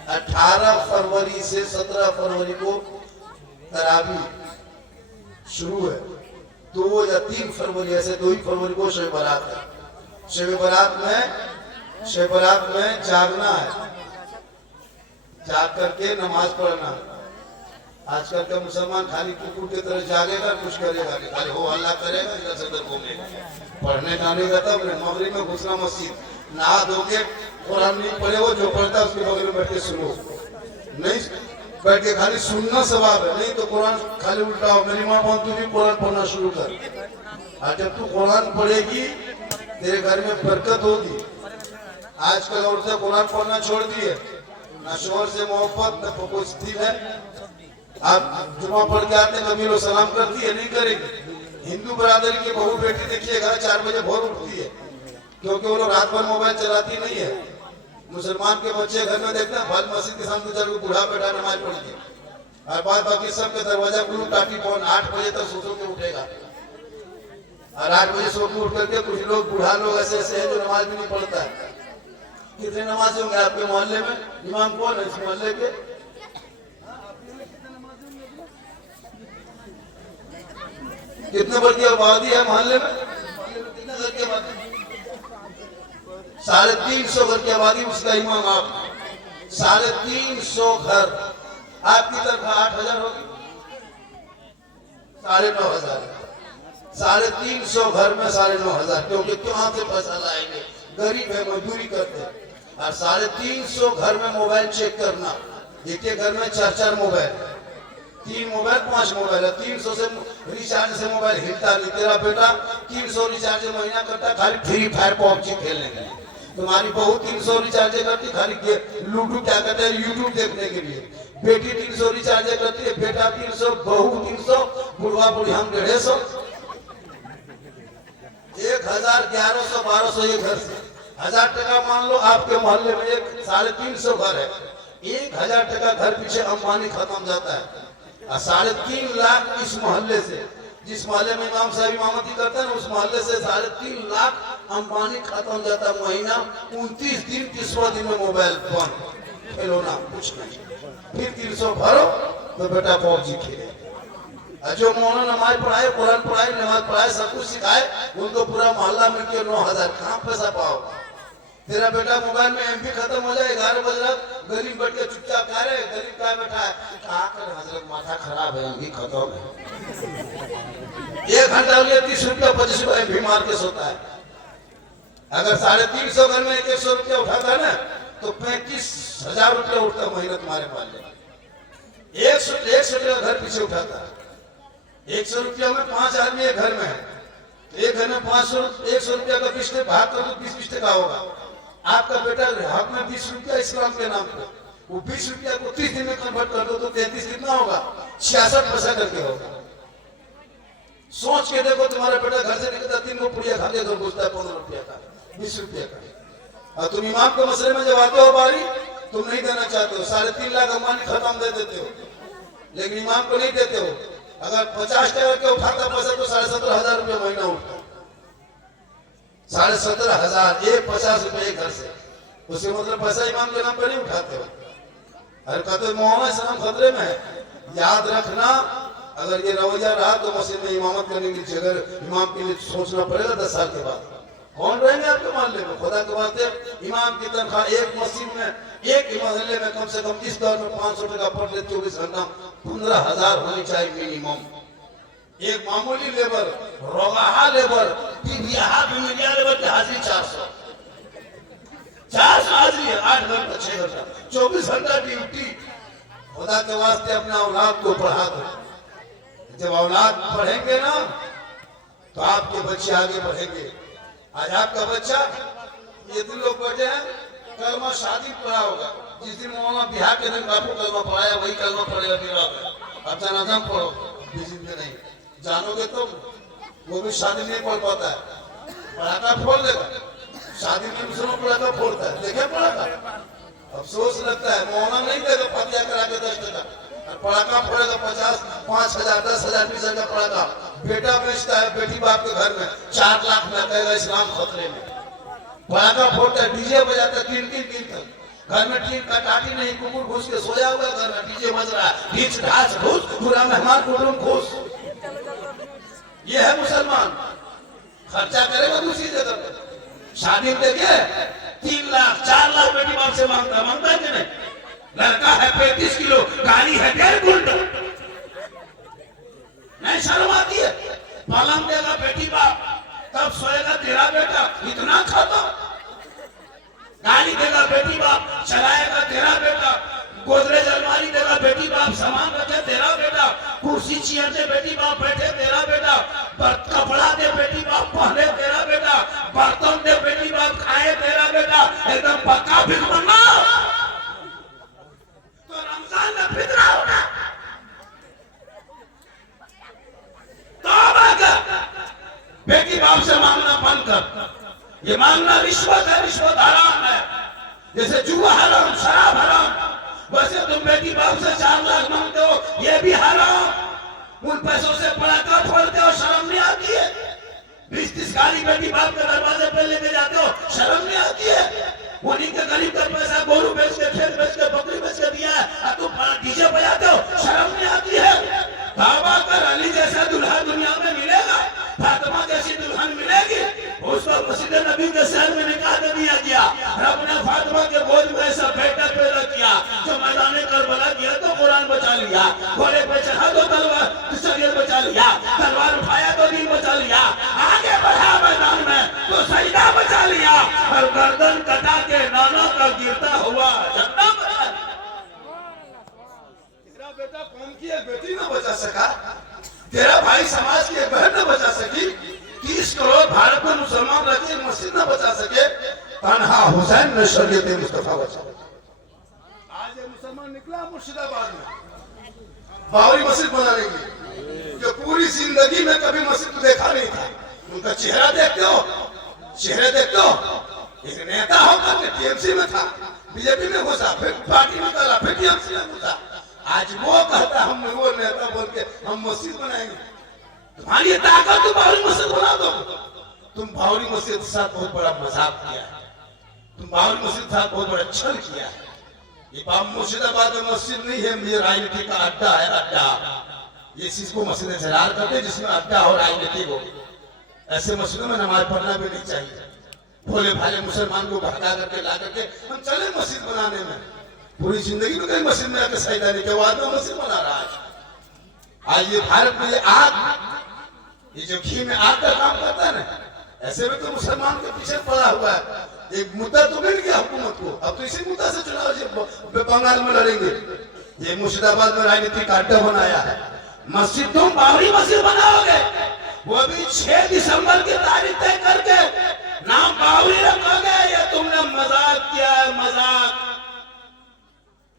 18 फरवरी से 17 फरवरी को तरावी शुरू है। 2 या 3 फरवरी, ऐसे 2 ही फरवरी को शब बारात है। शब बारात में जागना है, जाग करके नमाज पढ़ना। आजकल का मुसलमान खाली कुकुर की तरह जागेगा, कुछ करेगा नहीं, खाली हो हल्ला करेगा, इधर से उधर घूमेगा, पढ़ने का नहीं रहता। मगरिब में घुसना मस्जिद, नहा धो के कुरान नहीं पढ़े, वो जो पढ़ता है उसके बगल में बैठ के सुनो, नहीं बैठ के खाली सुनना सवाब है, नहीं तो कुरान खाली उल्टाओ। मेरी माँ बोल तू भी कुरान पढ़ना शुरू कर, और जब तू कुरान पढ़ेगी तेरे घर में बरकत होगी। आजकल औरतें कुरान पढ़ना छोड़ दी है, ना शोहर से मोहब्बत न पकोस्ती है। आप जुमा पढ़ के आते कभी लोग सलाम करती है, नहीं करेगी। हिंदू बरादरी की बहू बेटी देखिएगा 4 बजे भोर उठती है, क्योंकि वो लोग रात भर मोबाइल चलाती नहीं है। मुसलमान के बच्चे घर में देखते हैं, फल मस्जिद के सामने 2-4 बूढ़ा बैठा नमाज पढ़ के, और बाद बाकी सबके दरवाजा खुलू टाटी पौन 8 बजे तक सो के उठेगा, और 8 बजे सो के उठ करके कुछ लोग बूढ़ा लोग ऐसे ऐसे है जो नमाज भी नहीं पढ़ता है। कितने नमाज होंगे आपके मोहल्ले में? इमाम कौन है इस मोहल्ले के? कितने बड़ी आबादी है मोहल्ले में? कितने घर की आबादी? 350 घर की आबादी, उसका इमाम आप। 350 घर, आपकी तरफ 8000 होगी, 9500। 350 घर में 9500, क्योंकि कहाँ से पैसा लाएंगे? गरीब है, मजदूरी करते हैं। और 350 घर में मोबाइल चेक करना, एक घर में 4-4 मोबाइल, 3 मोबाइल 5 मोबाइल है। 300 से रिचार्ज से मोबाइल हिलता नहीं। तेरा बेटा 300 रिचार्ज महीना करता खाली फ्री फायर पबजी खेलने के लिए, तुम्हारी बहू 300 रिचार्ज करती खाली लूडो क्या कहते हैं यूट्यूब देखने के लिए, बेटी 300 रिचार्ज करती है, बेटा 300, बहू 300, बुढ़वा बुढ़ी हम 150। 1000, 1100, 1200 एक घर से 1000 टका मान लो। आपके मोहल्ले में 350 घर है, 1000 टका घर पीछे अंबानी खत्म जाता है। और 3.5 लाख इस मोहल्ले से, जिस मोहल्ले में इमाम साहब इमामती करते हैं उस मोहल्ले से 3.5 लाख अंबानी खत्म जाता महीना। 29 दिन 30वां दिन में मोबाइल बंद, खिलौना कुछ नहीं। फिर 300 भरो तो बेटा पबजी खेले। जो मौना नमाज पढ़ाए, कुरान पढ़ाए, नमाज पढ़ाए, सब कुछ सिखाए, उनको पूरा मोहल्ला मिलकर 9,000 कहाँ पैसा पाओ। तेरा बेटा मोबाइल में एमबी खत्म हो जाए, 11 बज रात गरीब बैठ के चुपचाप खा रहे, गरीब क्या बैठा है, कहा कर हजरत माथा खराब है, एमबी खत्म है। 1 घंटा लिए 30 रुपया 25 रुपया एमबी मार के सोता है। अगर 350 घर में 100 रुपया उठाता है ना तो 35,000 रुपया उठता रुपया तुम्हारे पाले। 100 रुपया घर पीछे उठाता है। 100 रुपया में 5 आदमी एक घर में है, एक घर में 100 रुपया का 20 भाग कर दो, 20 टका होगा। आपका बेटा हक में 20 रुपया इस्लाम के नाम पे, वो 20 रुपया को 30 दिन में कन्वर्ट कर दो तो 33 कितना होगा? 66 पैसा करके होगा। सोच के देखो, तुम्हारा बेटा घर से निकलता 3 को पुड़िया खा के घर घुसता है 15 रुपया का, 20 रुपया का। और तुम इमाम के मसले में जब आते हो बारी, तुम नहीं देना चाहते हो, 3.5 लाख अंबानी खत्म दे देते हो, लेकिन इमाम को नहीं देते हो। अगर 50 टका के उठाता पैसा तो 17,500 रुपया महीना उठता। 17,500 एक 50 रुपये घर से, उसके मतलब पैसा इमाम के नाम पर नहीं उठाते हो। अरे कहते मोहम्मद सलाम खतरे में है। याद रखना, अगर ये रवैया रहा तो मस्जिद में इमामत करने की जगह इमाम के लिए सोचना पड़ेगा। 10 साल के बाद कौन रहेंगे आपके मोहल्ले में? खुदा के वास्ते इमाम की तनख्वाह एक मस्जिद में, एक मोहल्ले में कम से कम इस दौर में 500 टका पर डे 24 घंटा 15,000 होनी चाहिए मिनिमम। एक मामूली लेबर, रोगाहा लेबर, मीडिया लेबर की हाजिरी 400 हाजिरी है, 8 घंटा 6 घंटा 24 घंटा ड्यूटी। खुदा के वास्ते अपना औलाद को पढ़ा दो। जब औलाद पढ़ेंगे ना तो आपके बच्चे आगे बढ़ेंगे। आज आपका बच्चा, ये दिन लोग बैठे हैं, कलमा शादी पढ़ा होगा, जिस दिन मौलाना बिहार के दिन बापू कलमा पढ़ाया वही कलमा पढ़ेगा बिहार में। अब जनाजा पढ़ो, बीच में नहीं जानोगे तो वो भी शादी नहीं पढ़ पाता है, पढ़ाका फोड़ देगा। शादी में मुसलमान पढ़ाका फोड़ता है, देखे पढ़ाका, अफसोस लगता है। मौलाना नहीं देगा फतिया करा के 10 टका, पढ़ाका फोड़ेगा 50, 5,000, 10,000, 20,000 का पढ़ाका। बेटा बेचता है बेटी बाप के घर में 4 लाख में, कहेगा इस्लाम खतरे में। पटाखा फोड़ता है, डीजे बजाता है 3-3 दिन तक। घर में टीन का टाटी नहीं, कुकुर घुस के सोया हुआ, घर में डीजे बज रहा है, ढीच ढाच घुस, पूरा मेहमान कुटुंब खुश। ये है मुसलमान। खर्चा करेगा दूसरी जगह पे। शादी देखिए 3 लाख 4 लाख बेटी बाप से मांगता है कि नहीं? लड़का है 35 किलो, गाड़ी है 1.5 कुंटल। नहीं शर्म आती है? पलंग देगा बेटी बाप, तब सोएगा तेरा बेटा, इतना खाता। गाड़ी देगा बेटी बाप, चलाएगा तेरा बेटा। गोदरेज अलमारी देगा बेटी बाप, सामान रखे तेरा बेटा। कुर्सी चेयर दे बेटी बाप बैठे तेरा बेटा। कपड़ा दे बेटी बाप पहने तेरा बेटा। बर्तन दे बेटी बाप खाए तेरा बेटा। एकदम पक्का भिखमंगा। तो रमजान में फितरा होगा, बेटी बाप से मांगना बंद कर। ये मांगना रिश्वत है, रिश्वत हराम है। जैसे जुआ हराम, शराब हराम, वैसे तुम बेटी बाप से 4 लाख मांगते हो, ये भी हराम। उन पैसों से पटाखा फोड़ते हो, शर्म नहीं आती है? 20-30 गाड़ी बेटी बाप के दरवाजे पे लेके जाते हो, शर्म नहीं आती है? उन्हीं के गरीब का पैसा गोरू बेच के, खेत बेच के, बकरी बेच के दिया है, तुम डीजे बजाते हो, शर्म नहीं आती है? दावा कर अली जैसा दुल्हा दुनिया में मिलेगा, फातिमा जैसी दुल्हन मिलेगी। उसको मस्जिद नबी के शहर में निकाह दे दिया गया। रब ने फातिमा के गोद में ऐसा बेटा पैदा किया जो मैदान करबला किया तो कुरान बचा लिया, घोड़े पे चढ़ा तो तलवार शरीयत बचा लिया, तलवार उठाया तो दीन बचा लिया, आगे बढ़ा मैदान में तो सजदा बचा लिया, और गर्दन कटा के नाना का गिरता हुआ झंडा बचा लिया। तेरा बेटा कौम की एक बेटी न बचा सका, तेरा भाई समाज की एक बहन न बचा सकी, 30 करोड़ भारत में मुसलमान रहते एक मस्जिद न बचा सके, तन्हा हुसैन ने शरीयत मुस्तफा बचा। आज ये मुसलमान निकला मुर्शिदाबाद में बाबरी मस्जिद बनाने के लिए, जो पूरी जिंदगी में कभी मस्जिद देखा नहीं था। उनका चेहरा देखते हो, चेहरे देखते हो, एक नेता होकर के टीएमसी में था, बीजेपी में घुसा, फिर पार्टी में चला, फिर टीएमसी में घुसा। आज वो कहता हम वो नेता हम मस्जिद बनाएंगे। तुम्हारी ये ताकत, तुम बाबरी मस्जिद बना दो। तुम बाबरी मस्जिद के साथ बहुत बड़ा मजाक किया है, तुम बाबरी मस्जिद के साथ बहुत बड़ा छल किया है। ये मुर्शिदाबाद में मस्जिद नहीं है, ये राजनीति का अड्डा है, अड्डा। ये चीज को मस्जिद जलाल करते हैं जिसमें अड्डा हो राजनीति को। ऐसे मस्जिदों में नमाज पढ़ना भी नहीं चाहिए। भोले भाले मुसलमान को भड़का करके ला करके हम चले मस्जिद बनाने में। पूरी जिंदगी में कहीं मस्जिद में आकर सजदा नहीं किया, वो आदमी मस्जिद बना रहा है। आज ये भारत में ये आग, ये जो घी में आग का काम करता है ना, ऐसे में तो मुसलमान के पीछे पड़ा हुआ है। एक मुद्दा तो मिल गया हुकूमत को, अब तो इसी मुद्दा से चुनाव बंगाल में लड़ेंगे। ये मुर्शिदाबाद में राजनीति का अड्डा बनाया है। मस्जिद तुम बाबरी मस्जिद बनाओगे, वो भी 6 दिसंबर की तारीख तय करके नाम बाबरी रखोगे। ये तुमने मजाक किया है, मजाक।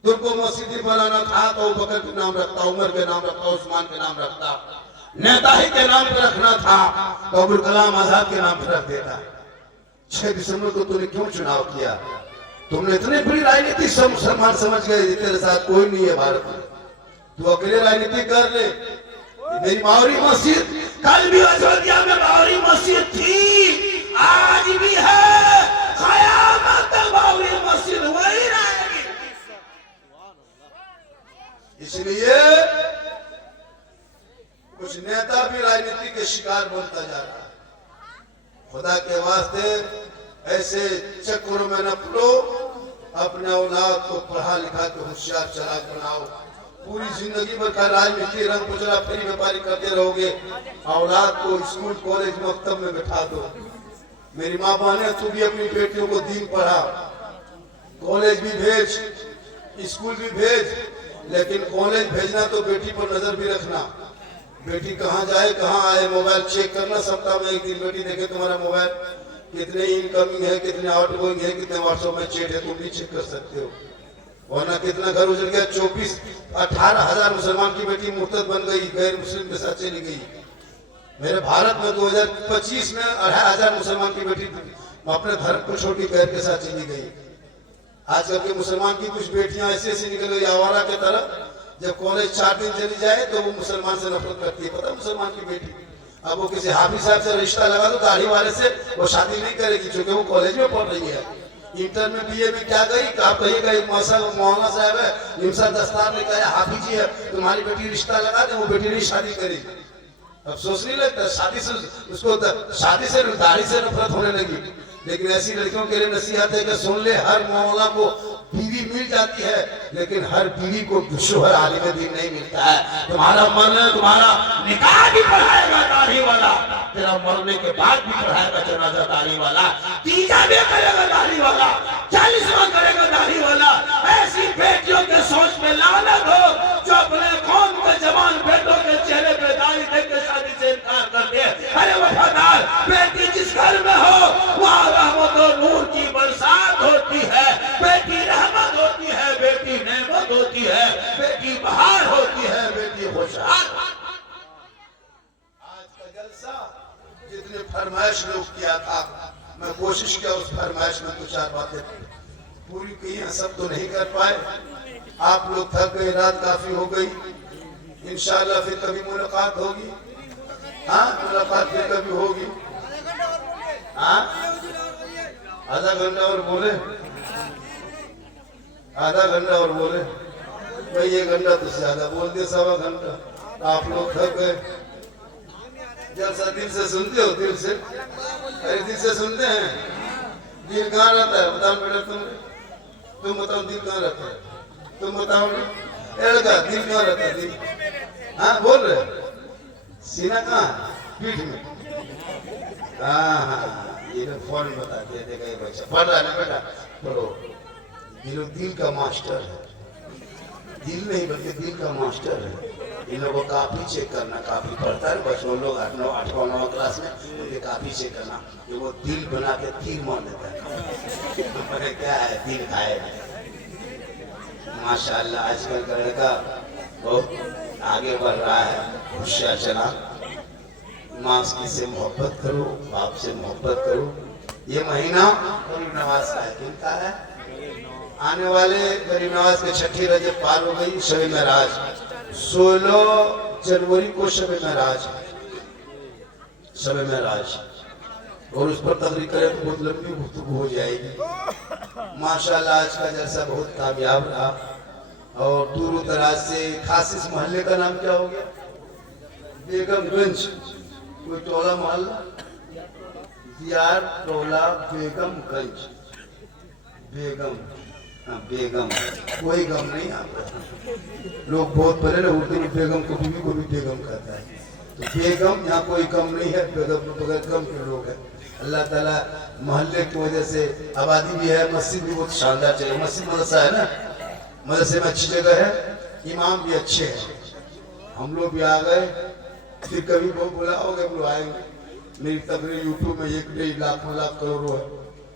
तुमको मस्जिद ही बनाना था तो बकर के नाम रखता, उमर के नाम रखता, उस्मान के नाम रखता, नेताजी के नाम पर रखना था तो अब्दुल कलाम आजाद के नाम पर रख देता। 6 दिसंबर को तूने क्यों चुनाव किया? तुमने इतनी बड़ी राजनीति सब मुसलमान समझ गए, तेरे साथ कोई नहीं है भारत में, तू अकेले राजनीति कर ले। मेरी बाबरी मस्जिद, कल भी अयोध्या में बाबरी मस्जिद थी, आज भी है, क़यामत तक बाबरी मस्जिद वही रहेगी। इसलिए कुछ नेता भी राजनीति के शिकार बनता जा रहा है। खुदा के वास्ते ऐसे चक्रों में न पड़ो, अपने औलाद को पढ़ा लिखा के होशियार चालाक बनाओ। पूरी जिंदगी भर का राजनीति रंग पुचरा फ्री व्यापारी करते रहोगे, औलाद को स्कूल कॉलेज मकतब में बैठा दो। मेरी माँ बहने, तू भी अपनी बेटियों को दीन पढ़ा, कॉलेज भी भेज, स्कूल भी भेज, लेकिन कॉलेज भेजना तो बेटी पर नजर भी रखना। बेटी कहाँ जाए कहाँ आए मोबाइल चेक करना, सप्ताह में एक दिन बेटी देखे तुम्हारा मोबाइल कितने इनकमिंग है, कितने आउटगोइंग है, कितने व्हाट्सएप में चैट है, तुम भी चेक कर सकते हो। वरना कितना घर उजड़ गया। 18,000 मुसलमान की बेटी मुर्तद बन गई, गैर मुस्लिम के साथ चली गई। मेरे भारत में 2025 में 2,500 मुसलमान की बेटी अपने धर्म को छोड़ के गैर के साथ चली गई। आजकल के मुसलमान की कुछ बेटियां ऐसी ऐसी निकल गई आवारा के तरफ, जब कॉलेज 4 दिन चली जाए तो वो मुसलमान से नफरत करती है। पता मुसलमान की बेटी, अब वो किसी हाफिज साहब से रिश्ता लगा दो दाढ़ी वाले से, वो शादी नहीं करेगी क्योंकि वो कॉलेज में पढ़ रही है। इंटर में बीए में क्या गई, आप कहिएगा एक मौलाना साहब है, निमसा दस्तार ने कहा हाफिज जी है, तुम्हारी बेटी रिश्ता लगा दे, वो बेटी नहीं शादी करेगी। अब सोच नहीं लगता, शादी से उसको शादी से दाढ़ी से नफरत होने लगी। लेकिन ऐसी लड़कियों के लिए नसीहत है कि सुन ले, हर मौला को बीवी मिल जाती है, लेकिन हर बीवी को शोहर आलिम दीन नहीं मिलता है। तुम्हारा मरना, तुम्हारा निकाह भी पढ़ाएगा दाढ़ी वाला, तेरा मरने के बाद भी पढ़ाएगा जनाजा दाढ़ी वाला, तीजा भी करेगा दाढ़ी वाला, 40वां करेगा दाढ़ी वाला। ऐसी बेटियों के सोच में लानत हो जो अपने कौम के जवान बेटों के चेहरे पे दाढ़ी देख के शादी से इनकार कर दे। अरे वफादार बेटी जिस घर में हो वहाँ रहमत और नूर की बरसात होती है। बेटी रहमत होती है, बेटी नेमत होती है, बेटी बहार होती है, बेटी खुशहाल। आज का जलसा जितने फरमाइश लोग किया था, मैं कोशिश किया उस फरमाइश में 2-4 बातें पूरी की हैं, सब तो नहीं कर पाए। आप लोग थक गए, रात काफी हो गई। इंशाअल्लाह फिर कभी मुलाकात होगी। हाँ, मुलाकात फिर कभी होगी। हाँ, आधा घंटा और बोले, आधा घंटा और बोले भाई, 1 घंटा तो ज्यादा बोल दिया, 1.25 घंटा। आप लोग थक गए। जलसा दिल से सुनते हो? दिल से? अरे दिल से सुनते हैं? दिल कहाँ रहता है? बताओ बेटा, तुम बताओ दिल कहाँ रहता है? तुम बताओ लड़का, दिल कहाँ रहता है? दिल, हाँ बोल रहे, सीना कहाँ? पीठ में। हाँ हाँ, ये लोग फौरन बता दिया, देखा ये बच्चा पढ़ रहा है बेटा, पढ़ो। ये लोग दिल का मास्टर है, दिल नहीं बल्कि दिल का मास्टर है। इन लोगों को काफी चेक करना, काफी पढ़ता है बच्चों लोग 8-9 क्लास में, उनके काफी चेक करना कि वो दिल बना के तीर मार देता है। क्या है, दिल खाए। माशाल्लाह आजकल का लड़का बहुत आगे बढ़ रहा है, होशियार चला। माँ से मोहब्बत करो, बाप से मोहब्बत करो। ये महीना गरीब नवाज का है, किनका है? आने वाले गरीब नवाज के 6 रजब पार हो गई, शब मेराज 16 जनवरी को शब महराज है, शब महराज, और उस पर तकरीर करें तो बहुत लंबी गुफ्तगू हो जाएगी। माशाल्लाह आज का जलसा बहुत कामयाब रहा और दूर दराज से। खास इस मोहल्ले का नाम क्या हो गया? बेगमगंज। कोई टोला मोहल्ला? दियार टोला बेगमगंज। बेगम, हाँ बेगम, कोई गम नहीं आता। लोग बहुत पहले ना उर्दू में बेगम को भी बेगम कहता है, तो बेगम यहाँ कोई कम नहीं है, बेगम बगैर कम के लोग हैं। अल्लाह ताला मोहल्ले की वजह से आबादी भी है, मस्जिद भी बहुत शानदार चाहिए, मस्जिद मदरसा है ना, मदरसे में अच्छी जगह है, इमाम भी अच्छे हैं। हम लोग भी आ गए, फिर कभी वो बुलाओगे हम लोग आएंगे। मेरी तकरीर यूट्यूब में 1 लाख करोड़ों है।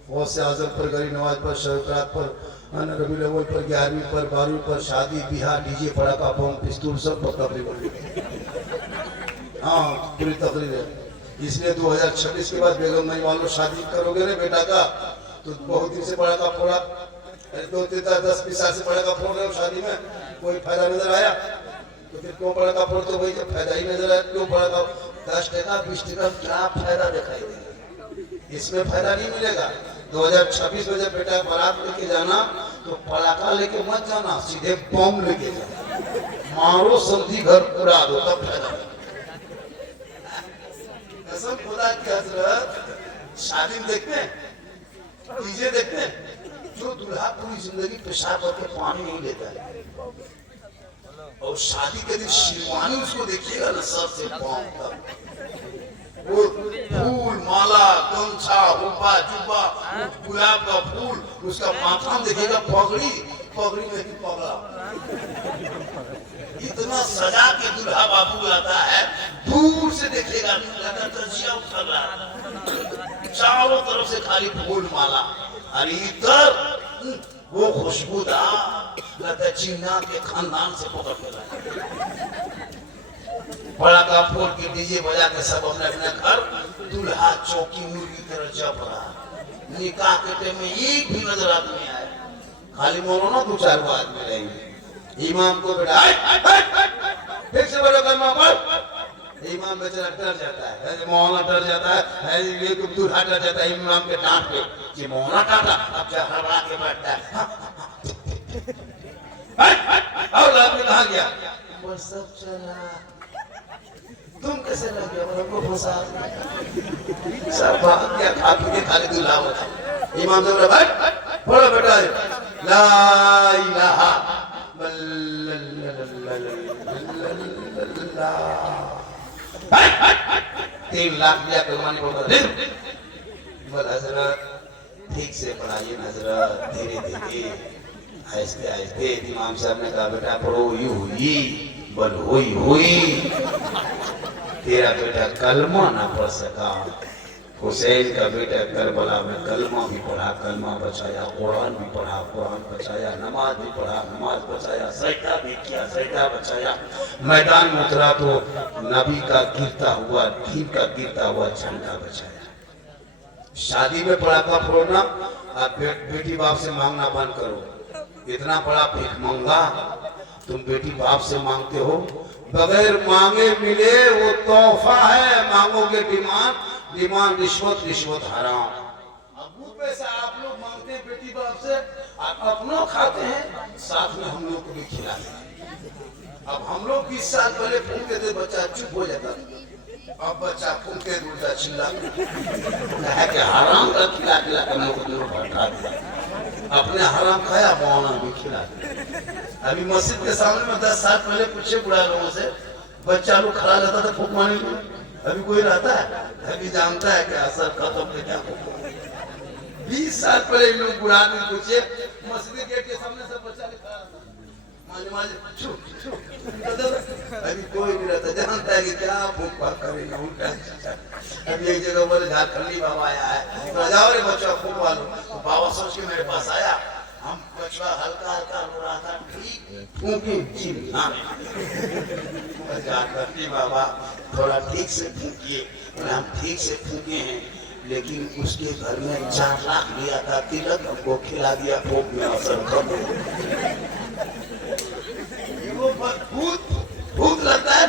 बहुत से आजम पर, गरीब नवाज पर, शरकरात पर, रबी अव्वल पर, 11वीं पर, 12वीं पर, शादी ब्याह, डीजे, पटाखा, बम, पिस्तौल सब पर तकरीबन। हाँ पूरी तकरीर है। इसलिए 2026 के बाद बेगमगंज वालों शादी करोगे ना बेटा का, तो बहुत दिन से पटाखा फोड़ा, 2-10-20 साल से पटाखा फोड़ रहे हो, शादी में कोई फायदा नजर आया तो फिर क्यों पटाखा फोड़ते हो भाई? जब फायदा ही नजर आया क्यों पटाखा? 10 टका 20 टका क्या फायदा दिखाई देगा? इसमें फायदा नहीं मिलेगा। 2026 में जब बेटा बारात लेके जाना तो पटाखा लेके मत जाना, सीधे बम लेके जाना, मारो समझी घर उड़ा दो, तब फायदा। कसम खुदा की हजरत, शादी देखते हैं, डीजे देखते हैं, जो दूल्हा पूरी जिंदगी पेशाब करके पानी नहीं लेता है, और शादी के दिन शिरवानी उसको देखिएगा ना सर से पांव तक, वो फूल माला, गमछा, हुब्बा, जुब्बा, गुलाब का फूल, उसका माथा देखिएगा, पगड़ी, पगड़ी में ही पगड़ा, इतना सजा के दूल्हा बाबू आता है, दूर से देखेगा तजिया उतर रहा, चारों तरफ से खाली फूल माला, और इधर वो खुशबूदार लगता चीना के खानदान से पकड़ के लाया, पटाखा फोड़ के डीजे बजा के सब अपने अपने घर, दूल्हा चौकी मुर्गी तरह जप रहा। निकाह के टाइम में एक भी नजर आदमी आया, खाली मौलाना 2-4 आदमी रहेंगे। इमाम को बेटा फिर से बड़ो कलमा पढ़, इमाम बेचारा डर जाता है, मौलाना डर जाता है, ये दूल्हा डर जाता है इमाम के डांट पे कि मौलाना डांटा, अब क्या हड़बड़ा के बैठता है, और आदमी कहाँ गया? वो सब चला, तुम कैसे लग गया? हमको फंसा, सब भाग गया, खा पी के खाली दूल्हा होता। इमाम से बोला भाई बोलो बेटा ला इलाहा 3 लाख दिया कलमानी पढ़ता हजरत, ठीक से पढ़ाइए हजरत, धीरे धीरे आहिस्ते आहिस्ते। इमाम साहब ने कहा बेटा पढ़ो, यू हुई बल हुई, तेरा बेटा कलमा ना पढ़ सका, हुसैन का बेटा करबला में कलमा भी पढ़ा, कलमा बचाया, कुरान भी पढ़ा, कुरान बचाया, नमाज भी पढ़ा, नमाज बचाया, सजदा भी किया, सजदा बचाया, मैदान में उतरा तो नबी का गिरता हुआ, दीन का गिरता हुआ झंडा बचाया। शादी में पटाखा फोड़ना, आप बेटी बाप से मांगना बंद करो। इतना बड़ा भीख मंगा तुम बेटी बाप से मांगते हो, बगैर मांगे मिले वो तोहफा है, मांगोगे डिमांड रिश्वत, रिश्वत हराम। अब पैसा आप लोग मांगते हैं बेटी बाप से, आप अपनों खाते हैं, साथ में हम लोग को भी खिलाते हैं। अब हम लोग 20 साल पहले फूंकते थे, बच्चा चुप हो जाता, अब बच्चा फूंकते दूसरा चिल्ला कि हराम का खिला खिला कर लोग दूर भटका दिया, अपने हराम खाया, मौना भी खिला दिया। अभी मस्जिद के सामने में 10 साल पहले पूछे बुढ़ा लोगों से, बच्चा लोग खड़ा रहता था फूंक मारने के लिए, अभी कोई रहता है? अभी जानता है कि असर खत्म पे क्या होगा। 20 साल पहले लोग बुढ़ा आदमी पूछे, मस्जिद गेट के सामने से बच्चा खड़ा रहता, माने माने चुप चुप, अभी कोई नहीं रहता, जानता है कि क्या फूंक पाक करेगा उल्टा। अभी एक जगह बोले झारखंडी बाबा आया है, तो जाओ रे बच्चा फूंक वालो, तो बाबा सोच के मेरे पास आया, हम बच्चा हल्का हल्का रो रहा था, ठीक फूंकी जी हाँ झारखंडी बाबा थोड़ा ठीक से फूंकिए, हम ठीक से फूंके हैं, लेकिन उसके घर में 4 लाख लिया था तिलक, हमको खिला दिया, फूंक में असर कम। वो भूत भूत लगता है।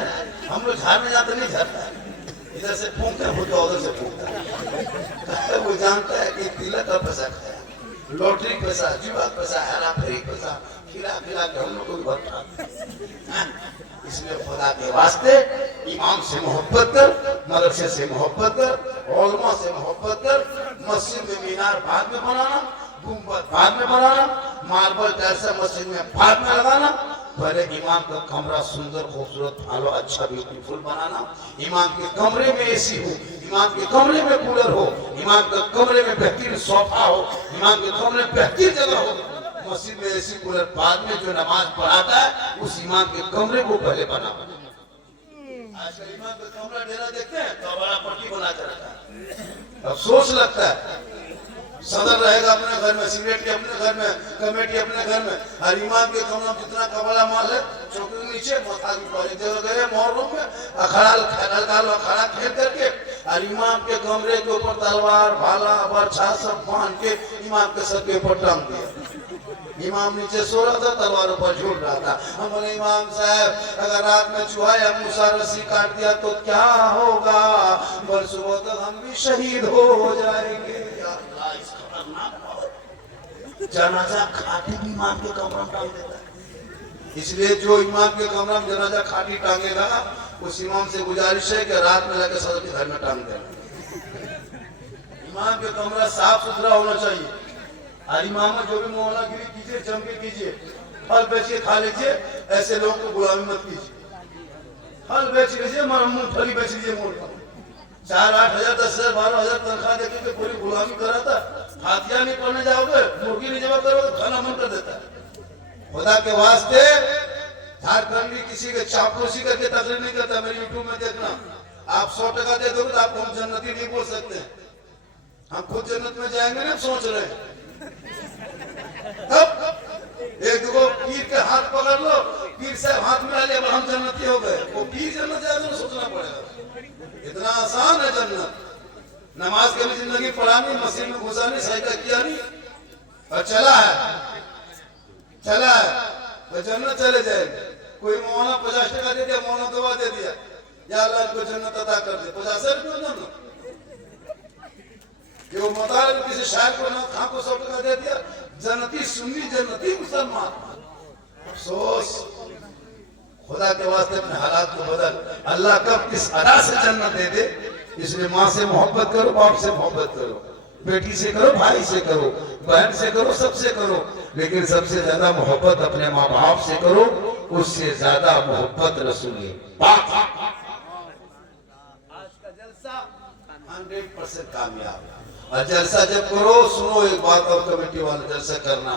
पैसा, जुआ पैसा, हेरा फेरी पैसा खिला खिला के हम लोग को भरता। इसलिए खुदा के वास्ते इमाम से मोहब्बत कर, मदरसे से मोहब्बत कर, उलमा से मोहब्बत कर। मस्जिद में मीनार बाद में बनाना, गुंबद बाद में बनाना, मार्बल टाइल्स मस्जिद में बाद में लगाना। पहले इमाम का कमरा सुंदर खूबसूरत भालो अच्छा ब्यूटीफुल बनाना। इमाम के कमरे में एसी हो, इमाम के कमरे में कूलर हो, इमाम के कमरे में बेहतरीन सोफा हो, इमाम के कमरे में बेहतरीन जगह हो। मस्जिद में एसी कूलर बाद में जो नमाज पढ़ाता है उस इमाम के कमरे को पहले बनाना। आजकल इमाम का कमरा डेरा देखते हैं तो बड़ा पट्टी बना के रखा है। अफसोस लगता है, सदर रहेगा अपने घर में, सिगरेट अपने घर में, कमेटी अपने घर में, और इमाम के कमरा में जितना कबला माल है चौकी के नीचे मसाजी पड़े जगह गए मोहर्रम में अखाड़ा खेल करके, और इमाम के कमरे के ऊपर तलवार भाला बर्छा सब बांध के इमाम के सर के ऊपर टांग दिया। इमाम नीचे सो रहा था, तलवार ऊपर झूल रहा था। हम बोले इमाम साहब अगर रात में चूहा या मूसा रस्सी काट दिया तो क्या होगा? बोल सुबह तक हम भी शहीद हो जाएंगे। जनाजा खाटी भी इमाम के कमरा में टांग देता है। इसलिए जो इमाम के कमरा में जनाजा खाटी टांगेगा उस इमाम से गुजारिश है कि रात में जाकर सदर के घर में टांग देना। इमाम के कमरा साफ सुथरा होना चाहिए। और इमाम जो भी मोहल्लागिरी कीजिए, जम के कीजिए, फल बेच के खा लीजिए, ऐसे लोगों को गुलामी मत कीजिए। फल बेच लीजिए, मूंगफली बेच लीजिए, मोड़ 4-8 हजार 10 हजार 12 हजार तनख्वाह देके पूरी गुलामी कराता। फातिहा नहीं पढ़ने जाओगे, मुर्गी नहीं जमा करोगे, खाना मन कर देता है। खुदा के वास्ते झारखंडी किसी के चापलूसी करके तकलीफ नहीं करता। मेरे यूट्यूब में देखना, आप 100 टका दे दोगे तो आपको हम जन्नती नहीं बोल सकते। हम खुद जन्नत में जाएंगे ना सोच रहे हैं। तब एक दो पीर के हाथ पकड़ लो, पीर साहब हाथ मिला लिया, हम जन्नती हो गए। वो पीर जन्नत जाएगा तो सोचना पड़ेगा। इतना आसान है जन्नत। नमाज कभी जिंदगी पढ़ा नहीं, मस्जिद में घुसा नहीं, सजदा किया नहीं, और चला है तो जन्नत चले जाएंगे। कोई मौलाना 50 टका दे दिया, मौलाना दुआ दे दिया, या अल्लाह को जन्नत अता कर दे, 50 रुपये जन्नत। जो मतलब किसी शायर को ना खां को 100 टका दे दिया, जन्नती सुन्नी जन्नती मुसलमान। अफसोस, खुदा के वास्ते अपने हालात को बदल। अल्लाह कब किस अदा से जन्नत दे दे, इसलिए माँ से मोहब्बत करो, बाप से मोहब्बत करो, बेटी से करो, भाई से करो, बहन से करो, सबसे करो, लेकिन सबसे ज्यादा मोहब्बत अपने माँ बाप से करो, उससे ज्यादा मोहब्बत रसूल पाक। आज का जलसा 100% कामयाब। और जलसा जब करो, सुनो एक बात और कमेटी वाले, जलसा करना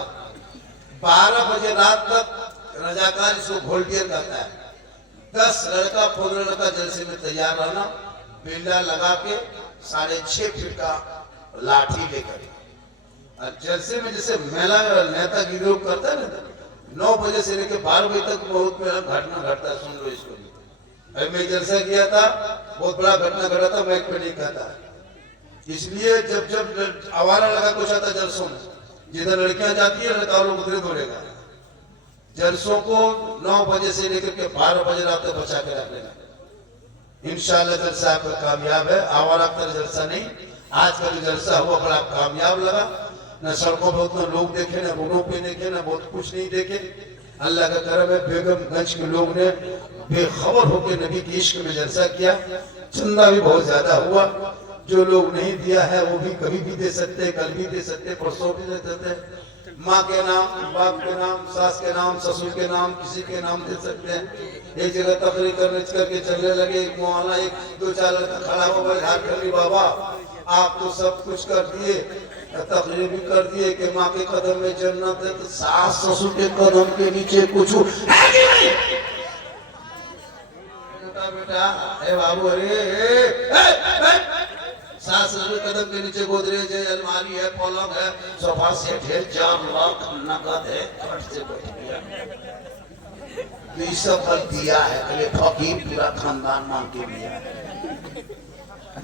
12 बजे रात तक रजाकार इसको वोल्टियर कहता है। 10 लड़का 15 लड़का जलसे में तैयार रहना, बिल्ला लगा के 6.5 फीट का लाठी लेकर। और जलसे में जैसे मेला नेता गिरोह करता है ना, 9 बजे से लेकर 12 बजे तक बहुत बड़ा घटना घटता है। सुन लो इसको। अभी मैं जलसा किया था, बहुत बड़ा घटना घटा था, मैं एक पे नहीं कहता। इसलिए जब जब आवारा लगा कुछ आता जलसों में, जिधर लड़कियां जाती है लड़का लोग उधर दौड़ेगा। जलसों को 9 बजे से लेकर के 12 बजे रात तक बचा के रख लेना। इंशाअल्लाह जलसा आपका कामयाब है। आवारा का जलसा नहीं, आज का जो जलसा हुआ बड़ा कामयाब लगा। न सड़कों पर उतना लोग देखे, न रोडों पे देखे, न बहुत कुछ नहीं देखे। अल्लाह का करम है, बेगमगंज के लोग ने बेखबर होकर नबी के इश्क में जलसा किया। चंदा भी बहुत ज्यादा हुआ। जो लोग नहीं दिया है वो भी कभी भी दे सकते, कल भी दे सकते, परसों भी दे सकते। माँ के नाम, बाप के नाम, सास के नाम, ससुर के नाम, किसी के नाम दे सकते हैं। एक जगह तकरीर करके चलने लगे, एक मौलाना 1-2-4 लड़का खड़ा हो गए, झारखंडी बाबा आप तो सब कुछ कर दिए, तकरीर भी कर दिए कि माँ के कदम में जन्नत है, तो सास ससुर के कदम के नीचे कुछ है कि नहीं? बेटा ए बाबू, अरे सास ससुर कदम के नीचे गोदरेज है, अलमारी है, पलंग है, सोफा सेट है, 4 लाख नकद है, खर्च से बैठ गया। तो ये सब फल दिया है, अरे फकीर पूरा खानदान मांग के दिया है।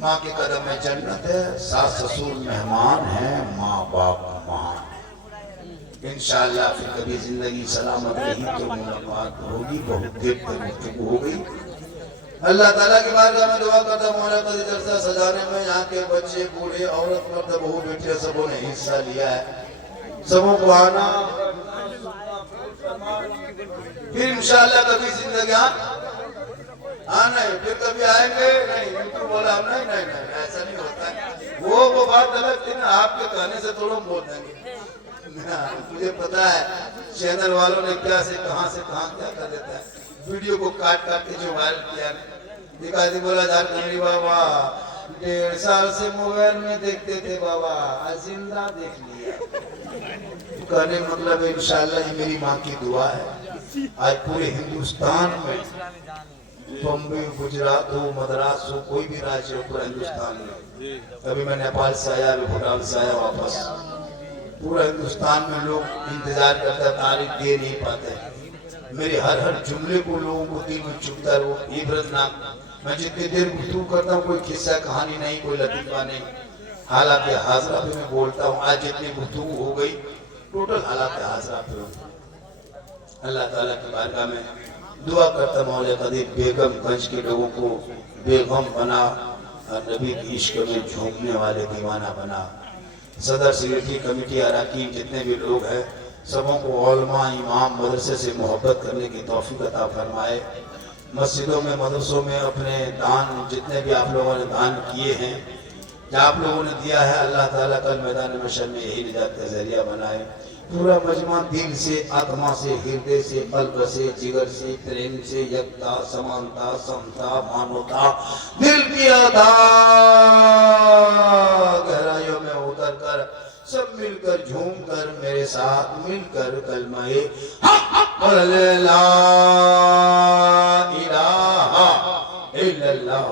माँ के कदम में जन्नत है, सास ससुर मेहमान है, माँ बाप महान है। इंशाअल्लाह फिर कभी जिंदगी सलामत रही तो मुलाकात होगी। बहुत देर तक हो गई। अल्लाह ताला की बारगाह में दुआ करता हूं, मौला का जलसा सजाने में यहाँ के बच्चे, बूढ़े, औरत, मर्द, बहू, बेटियां सबों ने हिस्सा लिया है। सबों को आना, फिर इंशाअल्लाह कभी जिंदगी आना है, फिर कभी आएंगे नहीं। बिल्कुल बोला हम नहीं नहीं नहीं ऐसा नहीं होता है। वो बात अलग थी ना, आपके कहने से थोड़ा बोल देंगे। मुझे पता है चैनल वालों ने क्या से कहां क्या कर देता है। वीडियो को काट के जो वायरल किया दिखा दी, बोला झारखंडी बाबा 1.5 साल से मोबाइल में देखते थे बाबा, आज जिंदा देख लिया। कहने मतलब इंशाअल्लाह ये मेरी माँ की दुआ है। आज पूरे हिंदुस्तान में, बम्बई, गुजरात हो, मद्रास हो, कोई भी राज्य हो, पूरा हिंदुस्तान में। अभी मैं नेपाल से आया, अभी भूटान से आया वापस। पूरा हिंदुस्तान में लोग इंतजार करते हैं, तारीख दे नहीं पाते। मेरे हर जुमले को लोगों को दिल में चुभता है, वो इबरतनाक। मैं जितनी देर गुफ्तगू करता हूँ कोई किस्सा कहानी नहीं, कोई लतीफा नहीं, हालात हाजरा पे मैं बोलता हूँ। आज जितनी गुफ्तगू हो गई टोटल हालात हाजरा पे हो। अल्लाह ताला की बारगाह में दुआ करता मौला कदीर बेगमगंज के लोगों को बेगम बना और नबी की इश्क में झूमने वाले दीवाना बना। सदर सेक्रेटरी कमेटी अरकान जितने भी लोग हैं सबों को उलमा इमाम मदरसे से मोहब्बत करने की तौफीक अता फरमाए। मस्जिदों में मदरसों में अपने दान जितने भी आप लोगों ने दान किए हैं, जो आप लोगों ने दिया है, अल्लाह ताला कल मैदान महशर में यही निजात का जरिया बनाए। पूरा मजमा दिल से, आत्मा से, हृदय से, कल्ब से, जिगर से, प्रेम से, एकता, समानता, समता, मानवता, दिल की अदा गहराइयों में उतर कर सब मिलकर झूम कर मेरे साथ मिलकर कलमाए ला इलाहा इल्लल्लाह